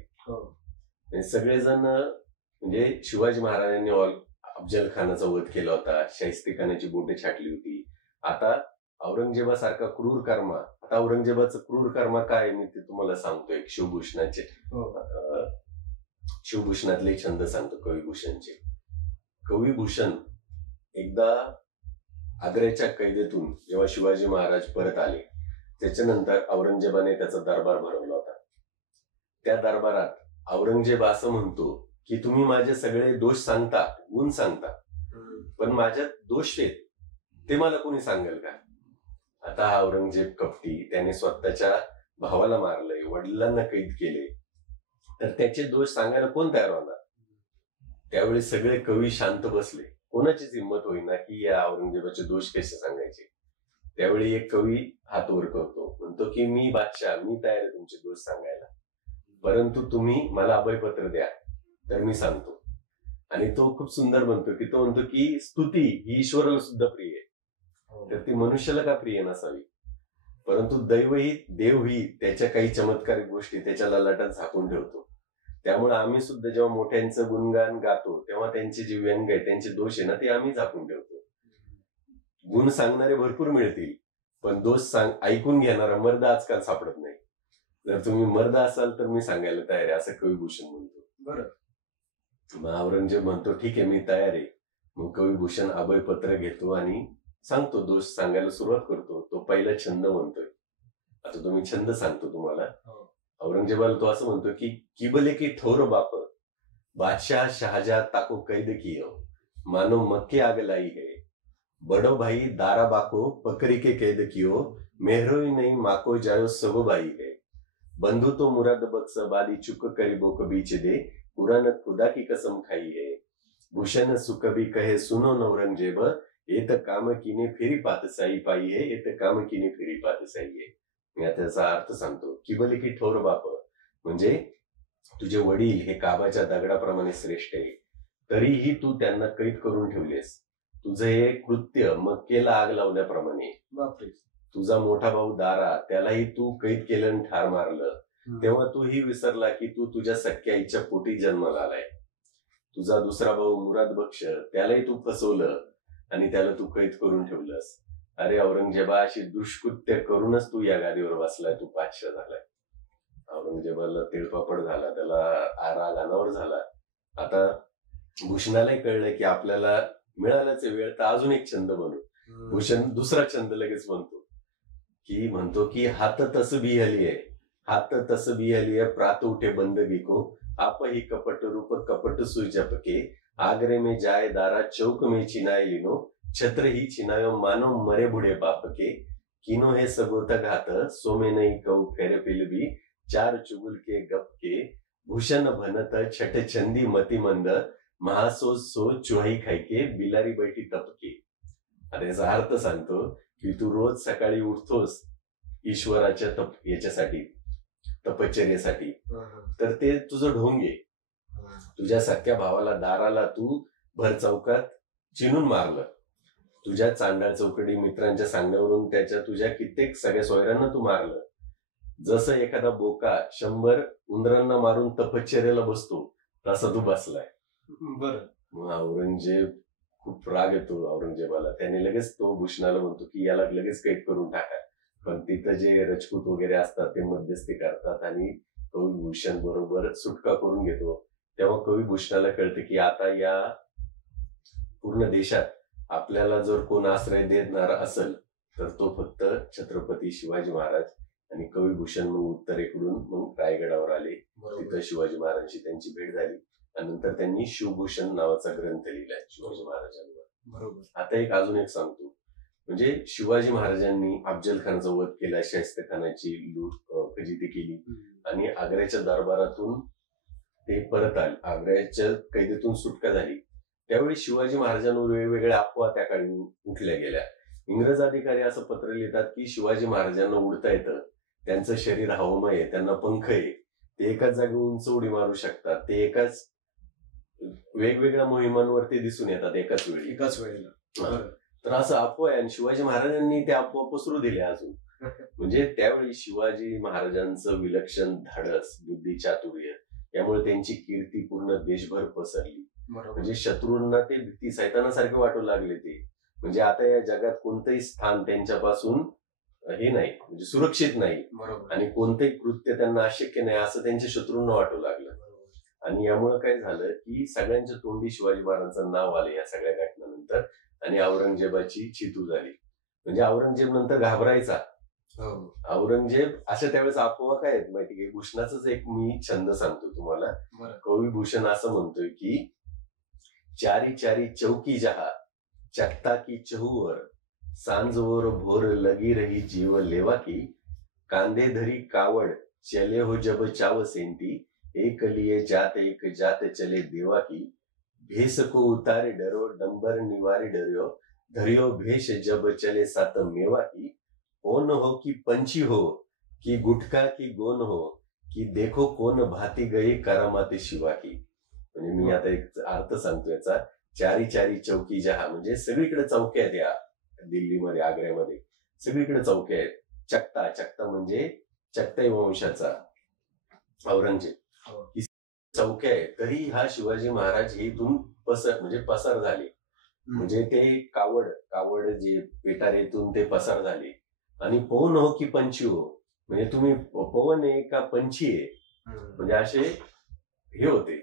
सगळेजण म्हणजे शिवाजी महाराजांनी अफजल खानाचा वध केला होता, शाहिस्तेखानाची बोटे छाटली होती. आता औरंगजेबासारखा क्रूर कर्मा, आता औरंगजेबाचं क्रूर कर्मा काय मी ते तुम्हाला सांगतो. एक शिवभूषणातले छंद सांगतो कविभूषणचे. कविभूषण एकदा आग्र्याच्या कैदेतून जेव्हा शिवाजी महाराज परत आले त्याच्यानंतर औरंगजेबाने त्याचा दरबार भरवला होता. त्या दरबारात औरंगजेब असं म्हणतो की तुम्ही माझे सगळे दोष सांगता, गुण सांगता, पण माझ्यात दोष आहेत ते मला कोणी सांगेल का? आता हा औरंगजेब कपटी, त्याने स्वतःच्या भावाला मारलंय, वडिलांना कैद केले, तर त्याचे दोष सांगायला कोण तयार होणार? त्यावेळी सगळे कवी शांत बसले. कोणाचीच हिंमत होईना की या औरंगजेबाचे दोष कसे सांगायचे. त्यावेळी एक कवी हात वर करतो, म्हणतो की मी बादशाह, मी तयार आहे तुमचे दोष सांगायला, परंतु तुम्ही मला अभयपत्र द्या तर मी सांगतो. आणि तो खूप सुंदर म्हणतो की तो म्हणतो की स्तुती ही ईश्वराला सुद्धा प्रिय आहे, तर ती मनुष्याला का प्रिय नसावी, परंतु देवही त्याच्या काही चमत्कारिक गोष्टी त्याच्या ललाटात झाकून ठेवतो. त्यामुळे आम्ही सुद्धा जेव्हा मोठ्यांचं गुणगान गातो तेव्हा त्यांचे जे व्यंग आहे, त्यांचे दोष आहे ना, ते आम्ही झाकून ठेवतो. गुण सांगणारे भरपूर मिळतील, पण दोष ऐकून घेणारा मर्द आजकाल सापडत नाही. जर तुम्ही मर्द असाल तर मी सांगायला तयार आहे, असं कविभूषण म्हणतो. बरं. मग औरंगजेब म्हणतो ठीक आहे मी तयार आहे. मग कविभूषण अभयपत्र घेतो आणि सांगतो, दोष सांगायला सुरुवात करतो. तो पहिला छंद म्हणतोय. आता तो मी छंद सांगतो तुम्हाला. औरंगजेबाला तो असं म्हणतो की किबले की ठोर बाप बादशाह शहाजहा ताको कैद कियो, मानो मक्के आग लाई है, बड़ो भाई दारा बाको पकड़ी के कैद कियो, मेहरो ही नहीं माको जायो सब भाई है, बंधु तो मुराद बख्श बादी चुक करीबो कबीच दे, पुरान खुदा की कसम खाई है, भूषण सुकभी कहे सुनो न औरंगजेब, ये त काम कीने फिरी पात साई पाई है, ये त काम कीने फिरी पात साई है. मी आता त्याचा अर्थ सांगतो. किबली की ठोर बाप म्हणजे तुझे वडील हे काबाच्या दगडाप्रमाणे श्रेष्ठ आहे, तरीही तू त्यांना कैद करून ठेवलेस. तुझं हे कृत्य मक्केला आग लावण्याप्रमाणे. बापरे. तुझा मोठा भाऊ दारा, त्यालाही तू कैद केलं आणि ठार मारलं. तेव्हा तूही विसरला की तू तुझ्या सख्या आईच्या पोटी जन्माला आलाय. तुझा दुसरा भाऊ मुराद बक्ष, त्यालाही तू फसवलं आणि त्याला तू कैद करून ठेवलंस. अरे औरंगजेबा, अशी दुष्कृत्य करूनच तू या गादीवर बसलाय, तू पातशाह झालाय. औरंगजेबाला तिळपापड झाला, त्याला राग अनावर झाला. आता भूषणालाही कळलं की आपल्याला मिळाल्याच वेळ, तर अजून एक छंद बनू. भूषण दुसरा छंद लगेच म्हणतो की हात तसबी हली आहे, हात तसबी हली आहे, प्रात उठे बंदगी को, आप ही कपट रूप कपट सुजपके, आगरे में जाए दारा चौक में चिनाय लिनो, छत्र ही चिनायो मानो मरे बुढ़े बाप के, किनो हे सगोत घात, सोमे नहीं कऊ फेर पिलबी, चार चुगुल के गप के, भूषण भनत छठ छंदी मती मंद, महासो सो चुहाई खायके, बिलारी बैठी तपके. आता याचा अर्थ सांगतो की तू रोज सकाळी उठतोस ईश्वराच्या याच्यासाठी, तपश्चर्येसाठी, तर ते तुझं ढोंगे. तुझ्या सख्या भावाला दाराला तू भर चौकात चिनून मारलं. तुझ्या चांडाळ चौकडी मित्रांच्या सांगण्यावरून तुझ्या कित्येक सगळ्या सोयऱ्यांना तू मारलं. जसं एखादा बोका 100 उंदरांना मारून तपश्चर्याला बसतो, तसा तू बसलाय. बरं. मग औरंगजेब खूप राग येतो औरंगजेबाला. त्याने लगेच तो भूषणाला म्हणतो की याला लगेच कैद करून टाका. पण तिथं जे राजपूत वगैरे असतात ते मध्यस्थी करतात आणि कवी भूषण बरोबर सुटका करून घेतो. तेव्हा कवी भूषणाला कळतं की आता या पूर्ण देशात आपल्याला जर कोण आश्रय देणार असेल तर तो फक्त छत्रपती शिवाजी महाराज. आणि कवी भूषण मग उत्तरेकडून मग रायगडावर आले. तिथं शिवाजी महाराजांशी त्यांची भेट झाली आणि नंतर त्यांनी शिवभूषण नावाचा ग्रंथ लिहिलाय शिवाजी महाराजांवर. बरोबर. आता अजून एक सांगतो, म्हणजे शिवाजी महाराजांनी अफजल खानचा वध केला, शाहिस्ते खानाची फजिती केली आणि आग्र्याच्या दरबारातून ते परत आले. आग्र्याच्या कैदेतून सुटका झाली. त्यावेळी शिवाजी महाराजांवर वेगवेगळ्या अफवा त्या काळी उठल्या गेल्या. इंग्रज अधिकारी असं पत्र लिहितात की शिवाजी महाराजांना उडता येतं, त्यांचं शरीर हवामय आहे, त्यांना पंख आहे, ते एकाच जागी उंच उडी मारू शकतात, ते एकाच वेगवेगळ्या मोहिमांवरती दिसून येतात एकाच वेळेला. तर असं अफवा आहे आणि शिवाजी महाराजांनी त्या अफवा पसरू दिल्या अजून. म्हणजे त्यावेळी शिवाजी महाराजांचं विलक्षण धाडस, बुद्धी, चातुर्य यामुळे त्यांची कीर्ती पूर्ण देशभर पसरली. म्हणजे शत्रूंना ते भीती सैतानासारखे वाटू लागले. ते म्हणजे आता या जगात कोणतंही स्थान त्यांच्यापासून हे नाही, म्हणजे सुरक्षित नाही आणि कोणतंही कृत्य त्यांना अशक्य नाही असं त्यांच्या शत्रूंना वाटू लागलं. आणि यामुळे काय झालं की सगळ्यांच्या तोंडी शिवाजी महाराजांचं नाव आलं या सगळ्या घटनांनंतर आणि औरंगजेबाची चितू झाली. म्हणजे औरंगजेब नंतर घाबरायचा. औरंगजेब अशा त्यावेळेस अफवा काय आहेत माहिती की भूषणाचाच एक मी छंद सांगतो तुम्हाला. कवी भूषण असं म्हणतोय की चारी चारी चौकी जहा, चकता की चहूवर, सांजवर भोर लगी रही जीव लेवा की, कांदे धरी कावड चले हो जब चाव सेंती, एक लिए जात एक जात चले देवा की, भेष को उतारे डरो डंबर निवारे डरियो, धरियो भेष जब चले सात मेवा की, कौन हो कि पंछी हो कि गुटखा की गोन हो, कि देखो कौन भाती गई करामाते शिवा की. म्हणजे मी आता एक अर्थ सांगतो याचा. चारी चारी चौकी जहा म्हणजे सगळीकडे चौक्या आहेत या दिल्लीमध्ये, आग्र्यामध्ये सगळीकडे चौक्या आहेत. चकता, चकता म्हणजे चकताई वंशाचा औरंगजेब, चौक्या आहे. तरी हा शिवाजी महाराज इथून पसार झाले. म्हणजे ते कावड जे पेटारेतून ते पसार झाले. आणि पवन हो की पंछी हो, म्हणजे तुम्ही पवन आहे का पंछी आहे, म्हणजे असे हे होते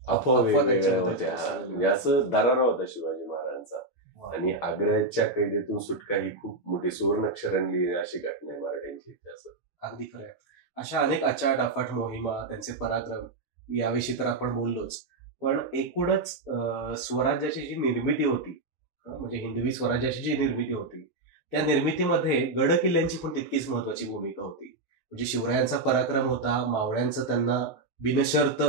अफवा वेगवेगळ्या होत्या. म्हणजे असं दरारा होता शिवाजी महाराजांचा. आणि आग्र्याच्या कैदेतून सुटका ही खूप मोठी सुवर्णाक्षरांनी अशी घटना आहे मराठ्यांची इतिहासात. अगदी खरं. अशा अनेक अचाट अफाट मोहिमा, त्यांचे पराक्रम याविषयी तर आपण बोललोच. पण एकूणच स्वराज्याची जी निर्मिती होती, म्हणजे हिंदवी स्वराज्याची जी निर्मिती होती, त्या निर्मितीमध्ये गड किल्ल्यांची पण तितकीच महत्वाची भूमिका होती. म्हणजे शिवरायांचा पराक्रम होता, मावळ्यांचं त्यांना बिनशर्त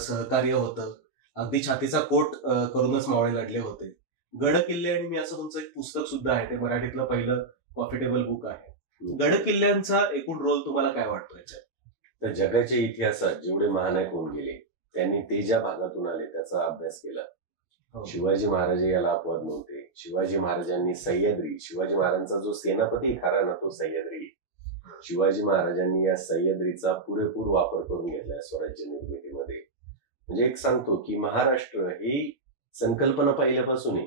सहकार्य होतं, अगदी छातीचा कोट करूनच मावळे लढले होते. गड किल्ले आणि मी असं तुमचं एक पुस्तक सुद्धा आहे, ते मराठीतलं पहिलं प्रॉफिटेबल बुक आहे. गड किल्ल्यांचा एकूण रोल तुम्हाला काय वाटतो याच्यात? तर जगाच्या इतिहासात जेवढे महानायक होऊन गेले त्यांनी ते ज्या भागातून आले त्याचा अभ्यास केला. शिवाजी महाराज याला अपवाद नव्हते. शिवाजी महाराजांनी सह्याद्री, शिवाजी महाराजांचा जो सेनापती खरा ना तो सह्याद्री, शिवाजी महाराजांनी या सह्याद्रीचा पुरेपूर वापर करून घेतला स्वराज्य निर्मितीमध्ये. म्हणजे एक सांगतो की महाराष्ट्र ही संकल्पना पहिल्यापासून आहे.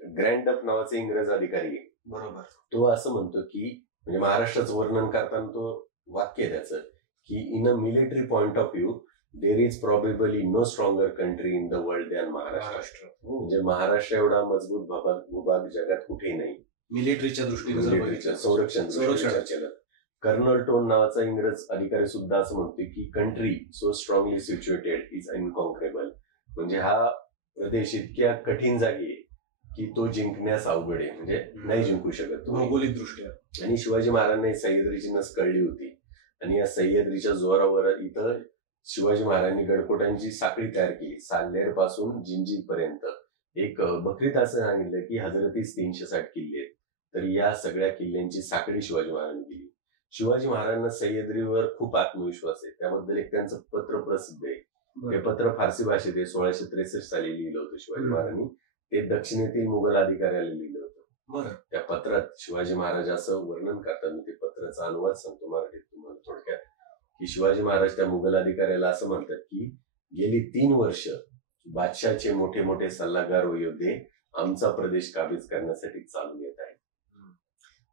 ग्रँड अप नावाचे इंग्रज अधिकारी आहे, बरोबर, तो असं म्हणतो की म्हणजे महाराष्ट्राचं वर्णन करताना तो वाक्य त्याचं की in a military point of view there is probably no stronger country in the world than Maharashtra. म्हणजे महाराष्ट्र एवढा मजबूत भूभाग जगात कुठेही नाही मिलिटरीच्या दृष्टीने, संरक्षण केलं. कर्नल टोन नावाचा इंग्रज अधिकारी सुद्धा असं म्हणतोय की country so strongly situated is unconquerable. म्हणजे हा प्रदेश इतक्या कठीण जागी आहे की तो जिंकण्यास अवघड आहे, म्हणजे नाही जिंकू शकत भौगोलिक दृष्ट्या. आणि शिवाजी महाराजांनी सह्याद्रीची नस कळली होती आणि या सह्याद्रीच्या जोरावर इथं शिवाजी महाराजांनी गडकोटांची साखळी तयार केली. साल्हेर पासून जिंजीर पर्यंत. एक बकरीत असं सांगितलं की हजरतीच 360 किल्ले आहेत. तर या सगळ्या किल्ल्यांची साखळी शिवाजी महाराजांनी केली. शिवाजी महाराजांना सह्याद्रीवर खूप आत्मविश्वास आहे. त्याबद्दल एक त्यांचं पत्र प्रसिद्ध आहे. हे पत्र फारसी भाषेत 1663 साली लिहिलं होतं शिवाजी महाराजांनी. ते दक्षिणेतील मुघल अधिकाऱ्याला लिहिलं होतं. बरं. त्या पत्रात शिवाजी महाराज असं वर्णन करतात. मी ते पत्राचा अनुवाद सांगतो मराठीत तुम्हाला थोडक्यात की शिवाजी महाराज त्या मुघल अधिकाऱ्याला असं म्हणतात की गेली 3 वर्ष बादशाहचे मोठे मोठे सल्लागार व योद्धे आमचा प्रदेश काबीज करण्यासाठी चालू येत आहे.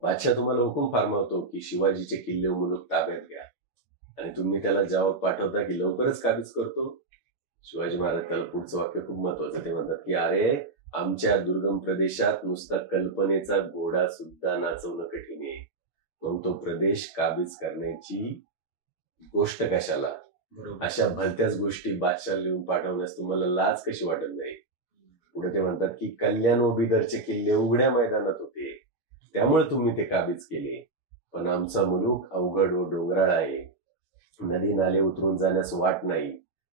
बादशाह तुम्हाला हुकूम फरमावतो की शिवाजीचे किल्ले व मुलूक ताब्यात घ्या आणि तुम्ही त्याला जवाब पाठवता की लवकरच काबीज करतो. शिवाजी महाराज त्याला पुढचं वाक्य खूप महत्वाचं, ते म्हणतात की अरे आमच्या दुर्गम प्रदेशात नुसता कल्पनेचा घोडा सुद्धा नाचवणं कठीण आहे, मग तो प्रदेश काबीज करण्याची गोष्ट कशाला. अशा भलत्याच गोष्टी बादशाह लिहून पाठवण्यास तुम्हाला लाज कशी वाटत नाही. पुढे ते म्हणतात की कल्याण व बिदरचे किल्ले उघड्या मैदानात होते त्यामुळे तुम्ही ते काबीज केले, पण आमचा मुलूक अवघड व डोंगराळ आहे, नदी नाले उतरून जाण्यास वाट नाही.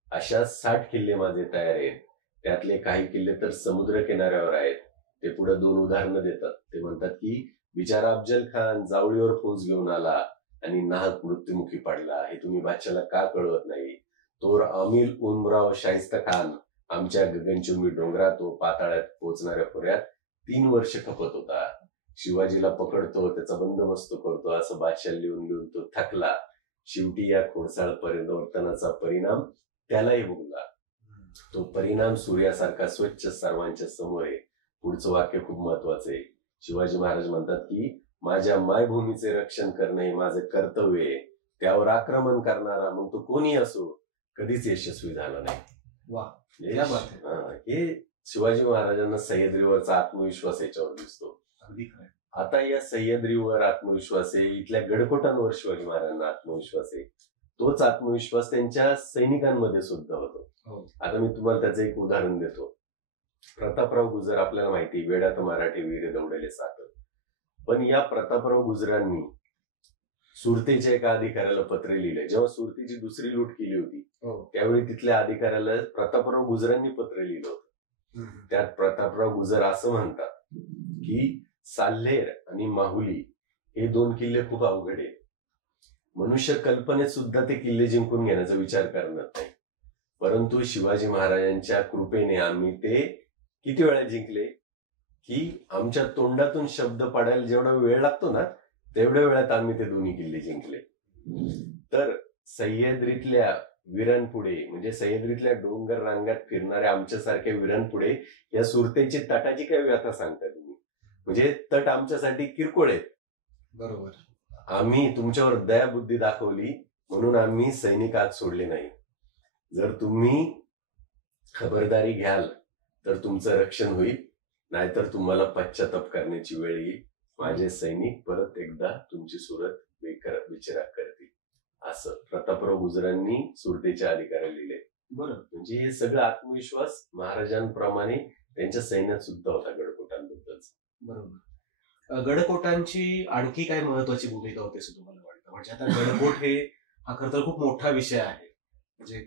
अशा 60 किल्ले माझे तयार आहेत. त्यातले काही किल्ले तर समुद्र किनाऱ्यावर आहेत. ते पुढे 2 उदाहरणं देतात. ते म्हणतात की बिचारा अफजल खान जावळीवर फौज घेऊन आला आणि नाहक मृत्युमुखी पडला, हे तुम्ही बादशाला का कळवत नाही. तोर अमीर उमराव शाहिस्ता खान आमच्या गगनचुंबी डोंगरात व पाताळ्यात पोहोचणाऱ्या खोऱ्यात 3 वर्ष खपत होता. शिवाजीला पकडतो, त्याचा बंदोबस्त करतो, असं बादशाह लिहून लिहून तो थकला. शेवटी या खोडसाळ परिवर्तनाचा परिणाम त्यालाही भोगला. तो परिणाम सूर्यासारखा स्वच्छ सर्वांच्या समोर आहे. पुढचं वाक्य खूप महत्वाचं आहे. शिवाजी महाराज म्हणतात की माझ्या मायभूमीचे रक्षण करणे हे माझे कर्तव्य आहे. त्यावर आक्रमण करणारा मग तो कोणी असो कधीच यशस्वी झाला नाही. हे शिवाजी महाराजांना सह्याद्रीवरचा आत्मविश्वास याच्यावर दिसतो. आता या सह्याद्रीवर आत्मविश्वास आहे, इथल्या गडकोटांवर शिवाजी महाराजांना आत्मविश्वास आहे. तोच आत्मविश्वास त्यांच्या सैनिकांमध्ये सुद्धा होतो. आता मी तुम्हाला त्याचं एक उदाहरण देतो. प्रतापराव गुजर आपल्याला माहिती, वेडात मराठी वीर दौडले साथ. पण या प्रतापराव गुजरांनी सुरतेच्या एका अधिकाऱ्याला पत्र लिहिलंय. जेव्हा सुरतेची दुसरी लूट केली होती त्यावेळी तिथल्या अधिकाऱ्याला प्रतापराव गुजरांनी पत्र लिहिलं होतं. त्यात प्रतापराव गुजर असं म्हणतात की साल्हेर आणि माहुली हे 2 किल्ले खूप अवघड आहेत. मनुष्य कल्पनेत सुद्धा ते किल्ले जिंकून घेण्याचा विचार करणार नाही, परंतु शिवाजी महाराजांच्या कृपेने आम्ही ते किती वेळा जिंकले की आमच्या तोंडातून शब्द पडायला जेवढा वेळ लागतो ना तेवढ्या वेळात आम्ही ते 2 किल्ले जिंकले. तर सह्याद्रीतल्या वीरांपुढे, म्हणजे सह्याद्रीतल्या डोंगर रांगात फिरणाऱ्या आमच्यासारख्या वीरांपुढे या सुरतेची तटाची काय व्यथा सांगता तुम्ही. म्हणजे तट आमच्यासाठी किरकोळ आहेत. बरोबर. आम्ही तुमच्यावर दयाबुद्धी दाखवली म्हणून आम्ही सैनिक आत सोडले नाही. जर तुम्ही खबरदारी घ्याल तर तुमचं रक्षण होईल, नाहीतर तुम्हाला पश्चाताप करण्याची वेळ येईल. माझे सैनिक परत एकदा तुमची सुरत विचारा करतील, असं प्रतापराव गुजरांनी सुरतेच्या अधिकाऱ्याला लिहिले. बरं. म्हणजे हे सगळं आत्मविश्वास महाराजांप्रमाणे त्यांच्या सैन्यात सुद्धा होता गडकोटांबद्दल. बरोबर. गडकोटांची आणखी काय महत्वाची भूमिका होती असं तुम्हाला वाटतं? म्हणजे आता गडकोट हा खरं तर खूप मोठा विषय आहे. म्हणजे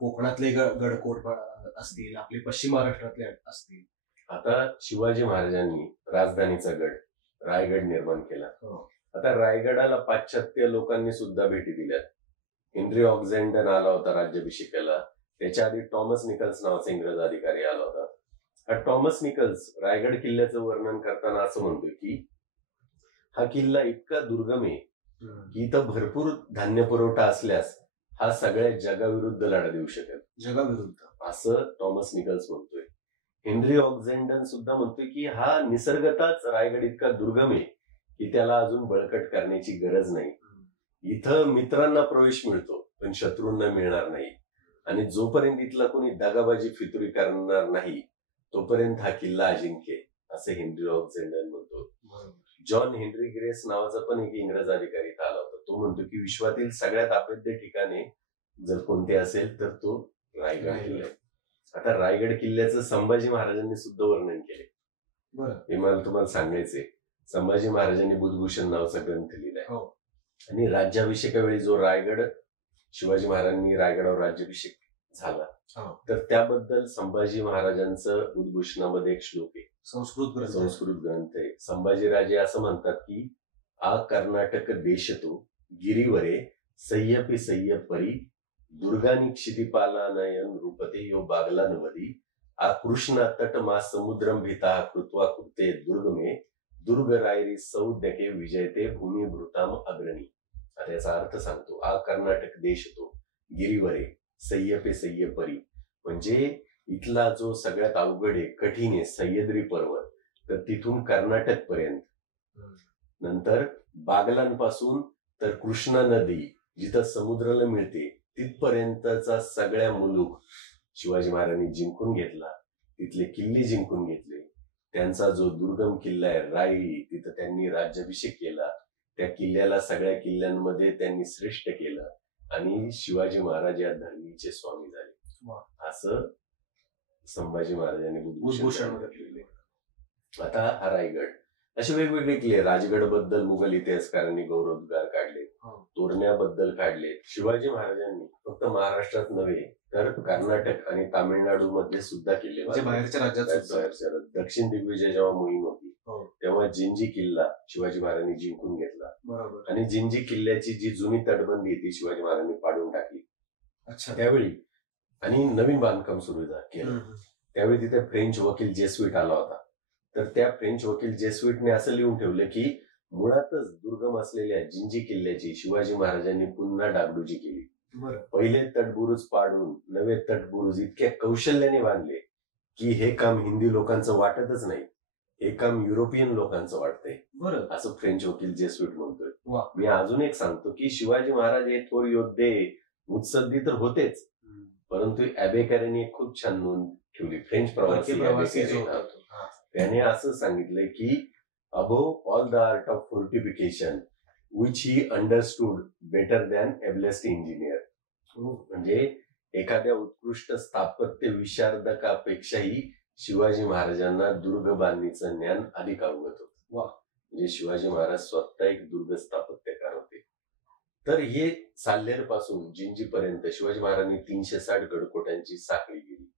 कोकणातले गडकोट असतील, आपले पश्चिम महाराष्ट्रातले असतील. आता शिवाजी महाराजांनी राजधानीचा गड रायगड निर्माण केला. हो. आता रायगडाला पाश्चात्य लोकांनी सुद्धा भेटी दिल्यात. हेनरी ऑक्झेंडन आला होता राज्याभिषेकाला. त्याच्या आधी टॉमस निकल्स नावाचा इंग्रज अधिकारी आला होता. हा टॉमस निकल्स रायगड किल्ल्याचं वर्णन करताना असं म्हणतो की हा किल्ला इतका दुर्गम आहे की इथं भरपूर धान्य पुरवठा असल्यास हा सगळ्या जगाविरुद्ध लढा देऊ शकेल. जगाविरुद्ध असं टॉमस निकल्स म्हणतोय. हेनरी ऑक्झेंडन सुद्धा म्हणतोय की हा निसर्गताच रायगड इतका दुर्गम आहे की त्याला अजून बळकट करण्याची गरज नाही. इथं मित्रांना प्रवेश मिळतो पण शत्रूंना मिळणार नाही. आणि जोपर्यंत इथला कोणी दगाबाजी फितुरी करणार नाही तोपर्यंत हा किल्ला अजिंक्य आहे, असं हेनरी ऑक्झेंडन म्हणतो. जॉन हेनरी ग्रेस नावाचा पण एक इंग्रज अधिकारी इथं आला होता. तो म्हणतो की विश्वातील सगळ्यात अभेद्य ठिकाणे जर कोणते असेल तर तो रायगड किल्ला आहे. आता रायगड किल्ल्याचं संभाजी महाराजांनी सुद्धा वर्णन केले. हे मला तुम्हाला सांगायचंय. संभाजी महाराजांनी बुधभूषण नावाचा ग्रंथ लिहिलाय. आणि राज्याभिषेकावेळी जो शिवाजी महाराजांनी रायगडावर राज्याभिषेक झाला तर त्याबद्दल संभाजी महाराजांचं बुधभूषणामध्ये एक श्लोक आहे. संस्कृत ग्रंथ आहे. संभाजीराजे असं म्हणतात की आ कर्नाटक देश तो गिरीवरे सय्यपी सय्य परी दुर्गानी क्षितिपालानयन रूपते यो बागला नवदी आ कृष्ण तट मा समुद्रम भीता कृत्वा कृते दुर्गमे दुर्ग रायरी सौद्यके विजयते भूमी भृताम अग्रणी. आता याचा अर्थ सांगतो. आ कर्नाटक देश तो गिरीवरे सय्यपे सय्य परी म्हणजे इथला जो सगळ्यात अवघड आहे कठीण आहे सह्याद्री पर्वत तर तिथून कर्नाटक पर्यंत, नंतर बागलांपासून तर कृष्णा नदी जिथं समुद्राला मिळते तिथपर्यंतचा सगळ्या मुलूक शिवाजी महाराजांनी जिंकून घेतला. तिथले किल्ले जिंकून घेतले. त्यांचा जो दुर्गम किल्ला आहे रायरी तिथं त्यांनी राज्याभिषेक केला. त्या किल्ल्याला सगळ्या किल्ल्यांमध्ये त्यांनी श्रेष्ठ केलं आणि शिवाजी महाराज या धर्मीचे स्वामी झाले. असं संभाजी महाराजांनी बुधभूषणामध्ये लिहिले. आता हा रायगड असे वेगवेगळे किल्ले. राजगड बद्दल मुघल इतिहासकारांनी गौरवोद्गार काढले, तोरण्याबद्दल काढले. शिवाजी महाराजांनी फक्त महाराष्ट्रात नव्हे तर कर्नाटक आणि तामिळनाडू मध्ये सुद्धा किल्ले, बाहेरच्या राज्यात दक्षिण दिग्विजय जेव्हा मोहीम होती तेव्हा जिंजी किल्ला शिवाजी महाराजांनी जिंकून घेतला. आणि जिंजी किल्ल्याची जी जुनी तटबंदी ती शिवाजी महाराजांनी पाडून टाकली त्यावेळी आणि नवीन बांधकाम सुरू केलं. त्यावेळी तिथे फ्रेंच वकील जेसुईट आला होता. तर त्या फ्रेंच वकील जेसुईटने असं लिहून ठेवलं की मुळातच दुर्गम असलेल्या जिंजी किल्ल्याची शिवाजी महाराजांनी पुन्हा डागडुजी केली. पहिले तटबुरुज पाडून नवे तटबुरुज इतक्या कौशल्याने बांधले की हे काम हिंदी लोकांचं वाटतच नाही, हे काम युरोपियन लोकांचं वाटतंय, असं फ्रेंच वकील जेसुईट म्हणतोय. मी अजून एक सांगतो की शिवाजी महाराज हे थोर योद्धे मुत्सद्दी तर होतेच परंतु अबेकर यांनी एक खूप छान नोंद ठेवली. फ्रेंच प्रवासी त्याने असं सांगितलंय की above all the art of fortification which he understood better than ablest engineer. म्हणजे एखाद्या उत्कृष्ट स्थापत्य विशारदकापेक्षाही शिवाजी महाराजांना दुर्ग बांधणीचं ज्ञान अधिक अवगत होतं. म्हणजे शिवाजी महाराज स्वतः एक दुर्ग स्थापत्यकार होते. तर हे साल्हेर पासून जिंजी पर्यंत शिवाजी महाराजांनी 360 गडकोटांची साखळी केली.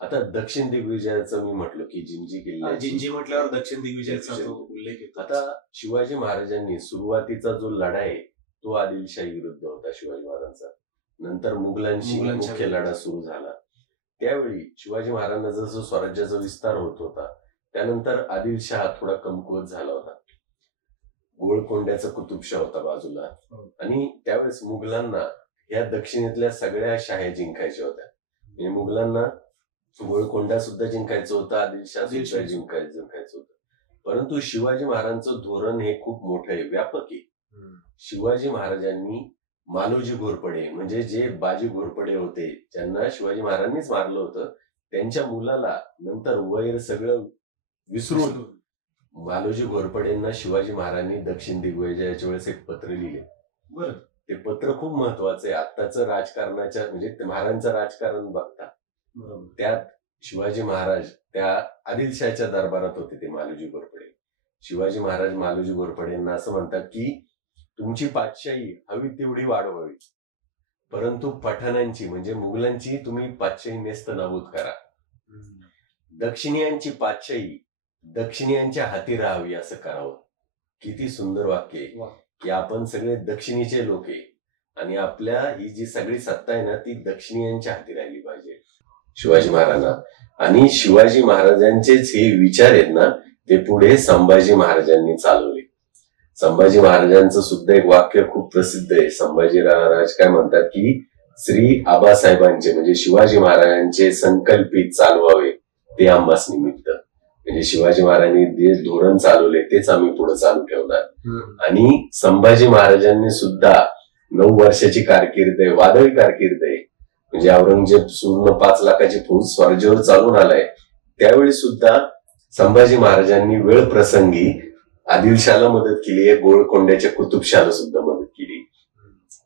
आता दक्षिण दिग्विजयाचं मी म्हटलं की जिंजी किल्ला, जिंजी म्हटल्यावर दक्षिण दिग्विजयाचा उल्लेख येतो. आता शिवाजी महाराजांनी सुरुवातीचा जो लढा आहे तो आदिलशाही विरुद्ध होता शिवाजी महाराजांचा. नंतर मुघलांशी मुख्य लढा सुरू झाला. त्यावेळी शिवाजी महाराजांना जसं स्वराज्याचा विस्तार होत होता त्यानंतर आदिलशाह थोडा कमकुवत झाला होता. गोळकोंड्याचा कुतुबशाह होता बाजूला आणि त्यावेळेस मुघलांना या दक्षिणेतल्या सगळ्या शाह्या जिंकायच्या होत्या. म्हणजे मुघलांना गोळकोंडा सुद्धा जिंकायचं होतं, आदिलशाह सुद्धा जिंकायचं होतं. परंतु शिवाजी महाराजांचं धोरण हे खूप मोठं आहे, व्यापक आहे. शिवाजी महाराजांनी मालोजी घोरपडे म्हणजे जे बाजी घोरपडे होते ज्यांना शिवाजी महाराजांनीच मारलं होतं त्यांच्या मुलाला नंतर वैर सगळं विसरून मालोजी घोरपडेंना शिवाजी महाराजांनी दक्षिण दिग्विजयाच्या वेळेस एक पत्र लिहिले. ते पत्र खूप महत्वाचं आहे. आत्ताचं राजकारणाच्या म्हणजे महाराजांचं राजकारण बघता त्यात शिवाजी महाराज त्या आदिलशाहच्या दरबारात होते ते मालोजी घोरपडे. शिवाजी महाराज मालोजी घोरपडेंना असं म्हणतात की तुमची पातशाही हवी तेवढी वाढवावी परंतु पठाणांची म्हणजे मुघलांची तुम्ही पातशाही नेस्त नाबूद करा. दक्षिणीयांची पातशाही दक्षिणीयांच्या हाती राहावी असं करावं. किती सुंदर वाक्य आहे वा. की आपण सगळे दक्षिणेचे लोक आहे आणि आपल्या ही जी सगळी सत्ता आहे ना ती दक्षिणीयांच्या हाती राहिली पाहिजे. शिवाजी महाराजांना आणि शिवाजी महाराजांचेच हे विचार आहेत ना ते पुढे संभाजी महाराजांनी चालवले. संभाजी महाराजांचं सुद्धा एक वाक्य खूप प्रसिद्ध आहे. संभाजी महाराज काय म्हणतात की श्री आबासाहेबांचे म्हणजे शिवाजी महाराजांचे संकल्पित चालवावे ते आम्हास निमित्त. म्हणजे शिवाजी महाराजांनी जे धोरण चालवले तेच आम्ही पुढे चालू ठेवणार. आणि संभाजी महाराजांनी सुद्धा 9 वर्षाची कारकीर्द आहे, वादळी कारकीर्द आहे. म्हणजे औरंगजेब पूर्ण 5 लाखाची फौज स्वराज्यावर चालून आलाय त्यावेळी सुद्धा संभाजी महाराजांनी वेळ प्रसंगी आदिलशाहला मदत केली आहे, गोळकोंड्याच्या कुतुबशाहला सुद्धा मदत केली.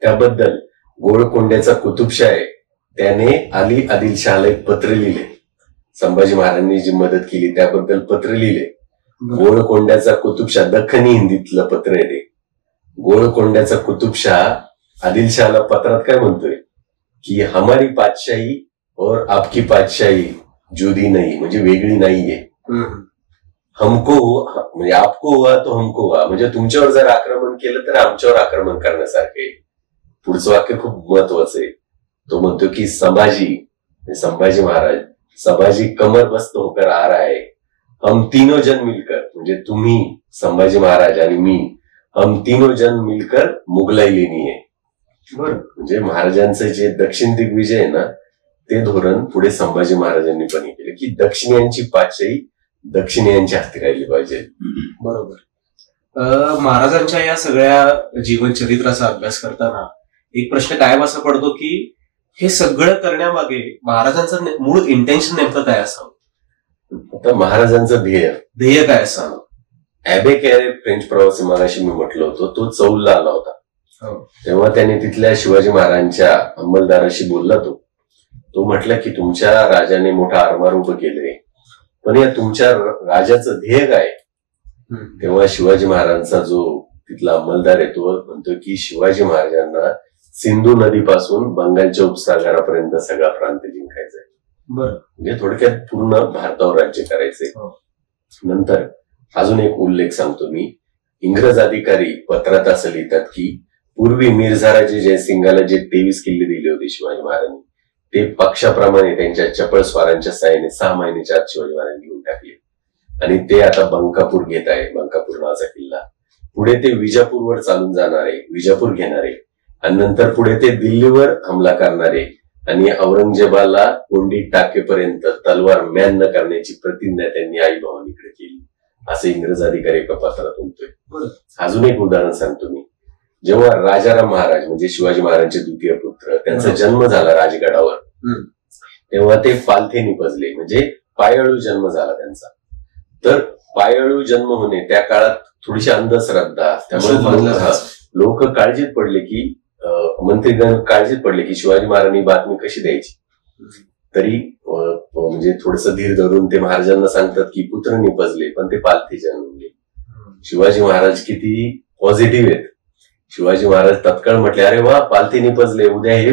त्याबद्दल गोळकोंड्याचा कुतुबशाह आहे त्याने आदिलशाहला एक पत्र लिहिले. संभाजी महाराजांनी जी मदत केली त्याबद्दल पत्र लिहिले. गोळकोंड्याचा कुतुबशाह दख्खनी हिंदीतलं पत्र आहे ते. गोळकोंड्याचा कुतुबशाह आदिलशाहला पत्रात काय म्हणतोय की हमारी पातशाही और आपकी पातशाही जुदी नाही म्हणजे वेगळी नाहीये. हमको म्हणजे आपको हुआ तो हमको हुआ म्हणजे तुमच्यावर जर आक्रमण केलं तर आमच्यावर आक्रमण करण्यासारखं आहे. पुढचं वाक्य खूप महत्वाचं आहे. तो म्हणतो की संभाजी महाराज संभाजी कमर बस्त होकर आ रहा है, हम तीनों जन मिलकर म्हणजे तुम्ही संभाजी महाराज आणि मी हम तीनों जन मिलकर मुघलाई लेनी है. म्हणजे महाराजांचं जे दक्षिण दिग्विजय आहे ना ते धोरण पुढे संभाजी महाराजांनी पण केलं की दक्षिणीयांची पातशाही दक्षिणीयांच्या हाती राहिली पाहिजे. बरोबर. महाराजांच्या या सगळ्या जीवन चरित्राचा अभ्यास करताना एक प्रश्न कायम असा पडतो की हे सगळं करण्यामागे महाराजांचं मूळ इंटेन्शन नेमकं काय असावं. आता महाराजांचं ध्येय काय असावं. ॲबे कॅरे फ्रेंच प्रवासी मगाशी मी म्हटलं होतं तो चौलला आला होता. तेव्हा त्याने तिथल्या शिवाजी महाराजांच्या अंमलदाराशी बोलला. तो म्हटला की तुमच्या राजाने मोठा आरमार उभं केलंय पण या तुमच्या राजाचं ध्येय काय. तेव्हा शिवाजी महाराजांचा जो तिथला अंमलदार आहे तो म्हणतो की शिवाजी महाराजांना सिंधू नदीपासून बंगालच्या उपसागरापर्यंत सगळा प्रांत जिंकायचा आहे. म्हणजे थोडक्यात पूर्ण भारतावर राज्य करायचंय. नंतर अजून एक उल्लेख सांगतो मी. इंग्रज अधिकारी पत्रात असं लिहितात की पूर्वी मिर्झाराजे जयसिंगाला जे 23 किल्ले दिले होते शिवाजी महाराजांनी ते पक्षाप्रमाणे त्यांच्या चपळ स्वारांच्या साहाय्याने 6 महिन्याच्या आत शिवाजी महाराजांनी घेऊन टाकले आणि ते आता बंकापूर घेत आहे. बंकापूर नावाचा किल्ला. पुढे ते विजापूरवर चालून जाणार आहे, विजापूर घेणार आहे आणि नंतर पुढे ते दिल्लीवर हमला करणार आहे आणि औरंगजेबाला कोंडीत टाकेपर्यंत तलवार म्यान न करण्याची प्रतिज्ञा त्यांनी आई भवानीकडे केली असे इंग्रज अधिकारी एका पत्रात म्हणतोय. अजून एक उदाहरण सांगतो मी. जेव्हा राजाराम महाराज म्हणजे शिवाजी महाराजांचे द्वितीय पुत्र त्यांचा जन्म झाला राजगडावर तेव्हा ते पालथे निपजले म्हणजे पायळू जन्म झाला त्यांचा. तर पायळू जन्म होणे त्या काळात थोडीशी अंधश्रद्धा त्यामुळे लोक काळजीत पडले की मंत्रीगण काळजीत पडले की शिवाजी महाराजांनी बातमी कशी द्यायची. तरी म्हणजे थोडस धीर धरून ते महाराजांना सांगतात की पुत्र निपजले पण ते पालथी जन्मले. शिवाजी महाराज किती पॉझिटिव्ह आहेत. शिवाजी महाराज तत्काळ म्हटले अरे वा पालथी निपजले उद्या हे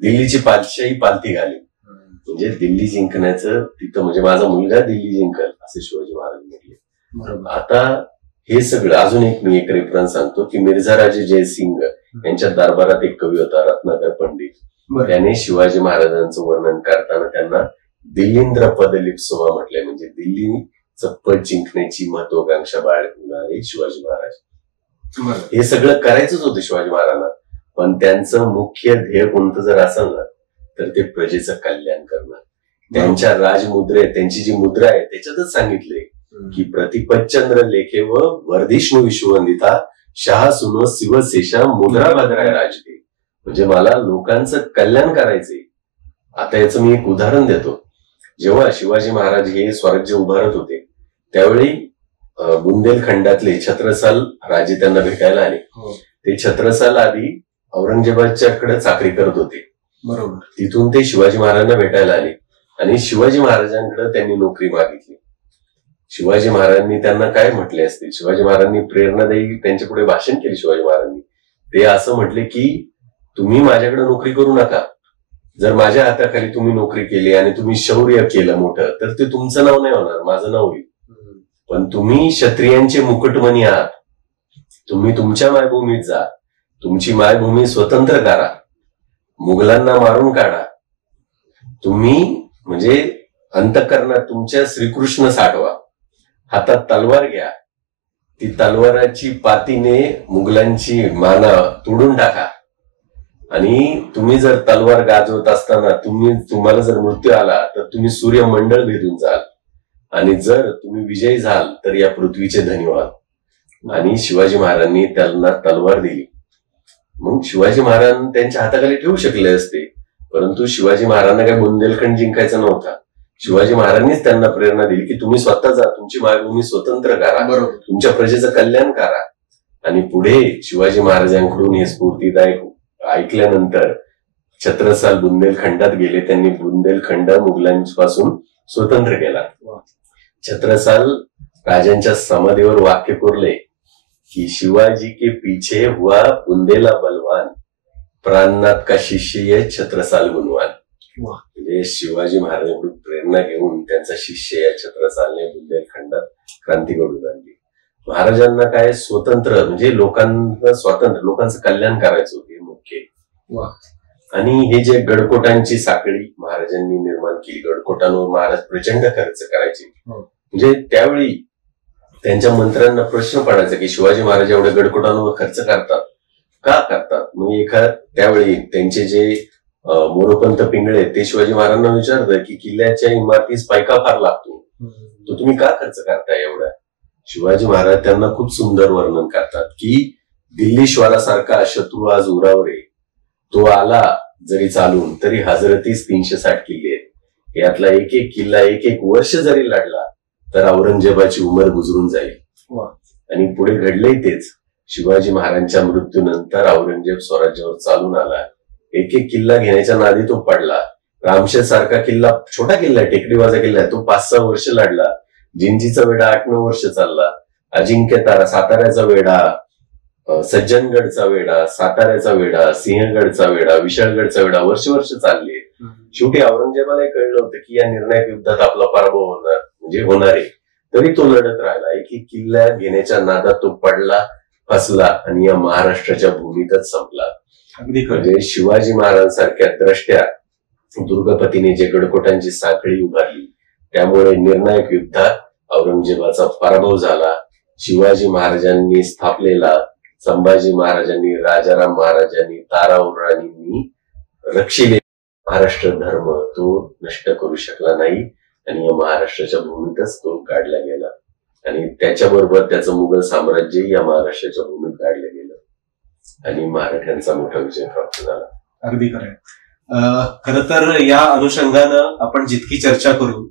दिल्लीची पातशाही पालथी घाली म्हणजे दिल्ली जिंकण्याचं तिथं म्हणजे माझा मुलगा दिल्ली जिंकल असे शिवाजी महाराज म्हटले. आता हे सगळं अजून मी एक रेफरन्स सांगतो की मिर्झाराजे जयसिंग यांच्या दरबारात एक कवी होता रत्नाकर पंडित. त्याने शिवाजी महाराजांचं वर्णन करताना त्यांना दिल्लींद्र पदलिप्सोमा म्हटलंय म्हणजे दिल्लीचं पद जिंकण्याची महत्वाकांक्षा बाळगणारे शिवाजी महाराज. हे सगळं करायचंच होतं शिवाजी महाराजांना पण त्यांचं मुख्य ध्येय कोणतं जर असेल ना तर ते प्रजेचं कल्याण करणं. त्यांच्या राजमुद्रेत त्यांची जी मुद्रा आहे त्याच्यातच सांगितले की प्रतिपतचंद्र लेखे व वर्धिष्णू विश्ववंदिता शहा सुनो शिवशेषा मुद्रा भद्राय राजते म्हणजे मला लोकांचं कल्याण करायचंय. आता याचं मी एक उदाहरण देतो. जेव्हा शिवाजी महाराज हे स्वराज्य उभारत होते त्यावेळी बुंदेलखंडातले छत्रसाल राजे त्यांना भेटायला आले. ते छत्रसाल आधी औरंगजेबाच्याकडे चाकरी करत होते. बरोबर. तिथून ते शिवाजी महाराजांना भेटायला आले आणि शिवाजी महाराजांकडे त्यांनी नोकरी मागितली. शिवाजी महाराजांनी त्यांना काय म्हटले असतील. शिवाजी महाराजांनी प्रेरणादायी त्यांच्या पुढे भाषण केले. शिवाजी महाराजांनी ते असं म्हटले की तुम्ही माझ्याकडे नोकरी करू नका. जर माझ्या हाताखाली तुम्ही नोकरी केली आणि तुम्ही शौर्य केलं मोठं तर ते तुमचं नाव नाही होणार माझं नाव होईल. पण तुम्ही क्षत्रियांचे मुकुटमणी आहात तुम्ही तुमच्या मायभूमीत जा, तुमची मायभूमी स्वतंत्र करा, मुघलांना मारून काढा. तुम्ही म्हणजे अंतःकरणात तुमच्या श्रीकृष्ण साठवा, हातात तलवार घ्या, ती तलवाराची पातीने मुघलांची माना तोडून टाका. आणि तुम्ही जर तलवार गाजवत असताना तुम्हाला जर मृत्यू आला तर तुम्ही सूर्यमंडळ भेदून जाल, आणि जर तुम्ही विजयी झाल तर या पृथ्वीचे धनी व्हाल. आणि शिवाजी महाराजांनी त्यांना तलवार दिली. मग शिवाजी महाराज त्यांच्या हाताखाली ठेवू शकले असते, परंतु शिवाजी महाराजांना काय बुंदेलखंड जिंकायचा नव्हता. शिवाजी महाराजांनीच त्यांना प्रेरणा दिली की तुम्ही स्वतः जा, तुमची मायभूमी स्वतंत्र करा, तुमच्या प्रजेचं कल्याण करा. आणि पुढे शिवाजी महाराजांकडून हे स्फूर्तीदायक ऐकल्यानंतर छत्रसाल बुंदेलखंडात गेले. त्यांनी बुंदेलखंड मुघलांपासून स्वतंत्र केला. छत्रसाल राजांच्या समाधीवर वाक्य कोरले की शिवाजी के पीछे हुआ बुंदेला बलवान, प्राणनाथ का शिष्य छत्रसाल गुणवान. म्हणजे शिवाजी महाराजांकडून प्रेरणा घेऊन त्यांचा शिष्य या छत्रसालने बुंदेलखंडात क्रांती घडवून आणली. महाराजांना काय स्वतंत्र म्हणजे लोकांचं कल्याण करायचं होते मुख्य. आणि हे जे गडकोटांची साखळी महाराजांनी निर्माण केली, गडकोटांवर महाराज प्रचंड खर्च करायचे. म्हणजे त्यावेळी त्यांच्या मंत्र्यांना प्रश्न पडायचा की शिवाजी महाराज एवढ्या गडकोटांवर खर्च करतात का करतात. मग त्यावेळी त्यांचे जे मोरोपंत पिंगळे ते शिवाजी महाराजांना विचारतात की किल्ल्याच्या इमारतीस पायका फार लागतो, तो तुम्ही का खर्च करताय एवढा. शिवाजी महाराज त्यांना खूप सुंदर वर्णन करतात की दिल्लीश्वरासारखा शत्रू आज उरावर आहे, तो आला जरी चालून तरी हजरतीच 360 किल्ले आहेत. यातला एक एक किल्ला एक एक वर्ष जरी लढला तर औरंगजेबाची उमर गुजरून जाईल. आणि पुढे घडले तेच. शिवाजी महाराजांच्या मृत्यूनंतर औरंगजेब स्वराज्यावर चालून आला. एक एक किल्ला घेण्याच्या नादी तो पडला. रामशेर सारखा किल्ला, छोटा किल्ला आहे, टेकडीवाजा किल्ला आहे, तो 5-6 वर्ष लढला. जिंजीचा वेढा 8-9 वर्ष चालला. अजिंक्य तारा, साताऱ्याचा वेढा, सज्जनगडचा वेढा, साताऱ्याचा वेढा, सिंहगडचा वेढा, विशाळगडचा वेढा वर्ष चालले. शेवटी औरंगजेबाला कळलं होतं की या निर्णायक युद्धात आपला पराभव होणार आहे, तरी तो लढत राहिला. एक एक किल्ला घेण्याच्या नादात तो पडला, फसला आणि या महाराष्ट्राच्या भूमीतच संपला. म्हणजे शिवाजी महाराजांसारख्या द्रष्ट्या दुर्गपतीने जे गडकोटांची साखळी उभारली, त्यामुळे निर्णायक युद्धात औरंगजेबाचा पराभव झाला. शिवाजी महाराजांनी स्थापलेला, संभाजी महाराजांनी, राजाराम महाराजांनी, ताराओरांनी रक्षिले महाराष्ट्र धर्म तो नष्ट करू शकला नाही. आणि या महाराष्ट्राच्या भूमीतच तो काढला गेला. आणि त्याच्याबरोबर त्याचं मुघल साम्राज्य या महाराष्ट्राच्या भूमीत काढलं गेलं आणि मराठ्यांचा मोठा विजय प्राप्त झाला. अगदी खरं. खर तर या अनुषंगानं आपण जितकी चर्चा करू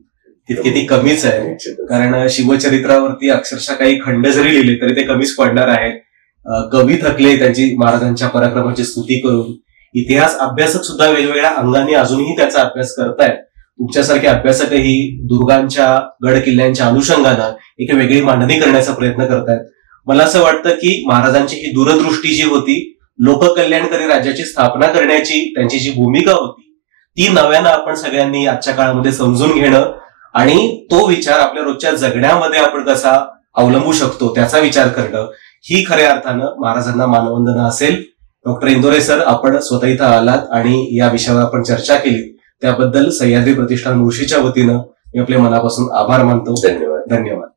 तितकी ती कमीच आहे. कारण शिवचरित्रावरती अक्षरशः काही खंड जरी लिहिले तरी ते कमीच पडणार आहेत. कवी थकले त्यांची महाराजांच्या पराक्रमाची स्तुती करून. इतिहास अभ्यासक सुद्धा वेगवेगळ्या अंगाने अजूनही त्याचा अभ्यास करतायत. तुमच्यासारखे अभ्यासकही दुर्गांच्या, गड किल्ल्यांच्या अनुषंगानं एक वेगळी मांडणी करण्याचा प्रयत्न करतायत. मला असं वाटतं की महाराजांची ही दूरदृष्टी जी होती, लोककल्याणकारी राज्याची स्थापना करण्याची त्यांची जी भूमिका होती, ती नव्यानं आपण सगळ्यांनी आजच्या काळामध्ये समजून घेणं आणि तो विचार आपल्या रोजच्या जगण्यामध्ये आपण कसा अवलंबू शकतो त्याचा विचार करणं ही खऱ्या अर्थानं महाराजांना मानवंदना असेल. डॉक्टर इंदोरे सर, आपण स्वतः इथं आलात आणि या विषयावर आपण चर्चा केली, त्याबद्दल सह्याद्री प्रतिष्ठान मुळशीच्या वतीनं मी आपल्या मनापासून आभार मानतो. धन्यवाद. धन्यवाद.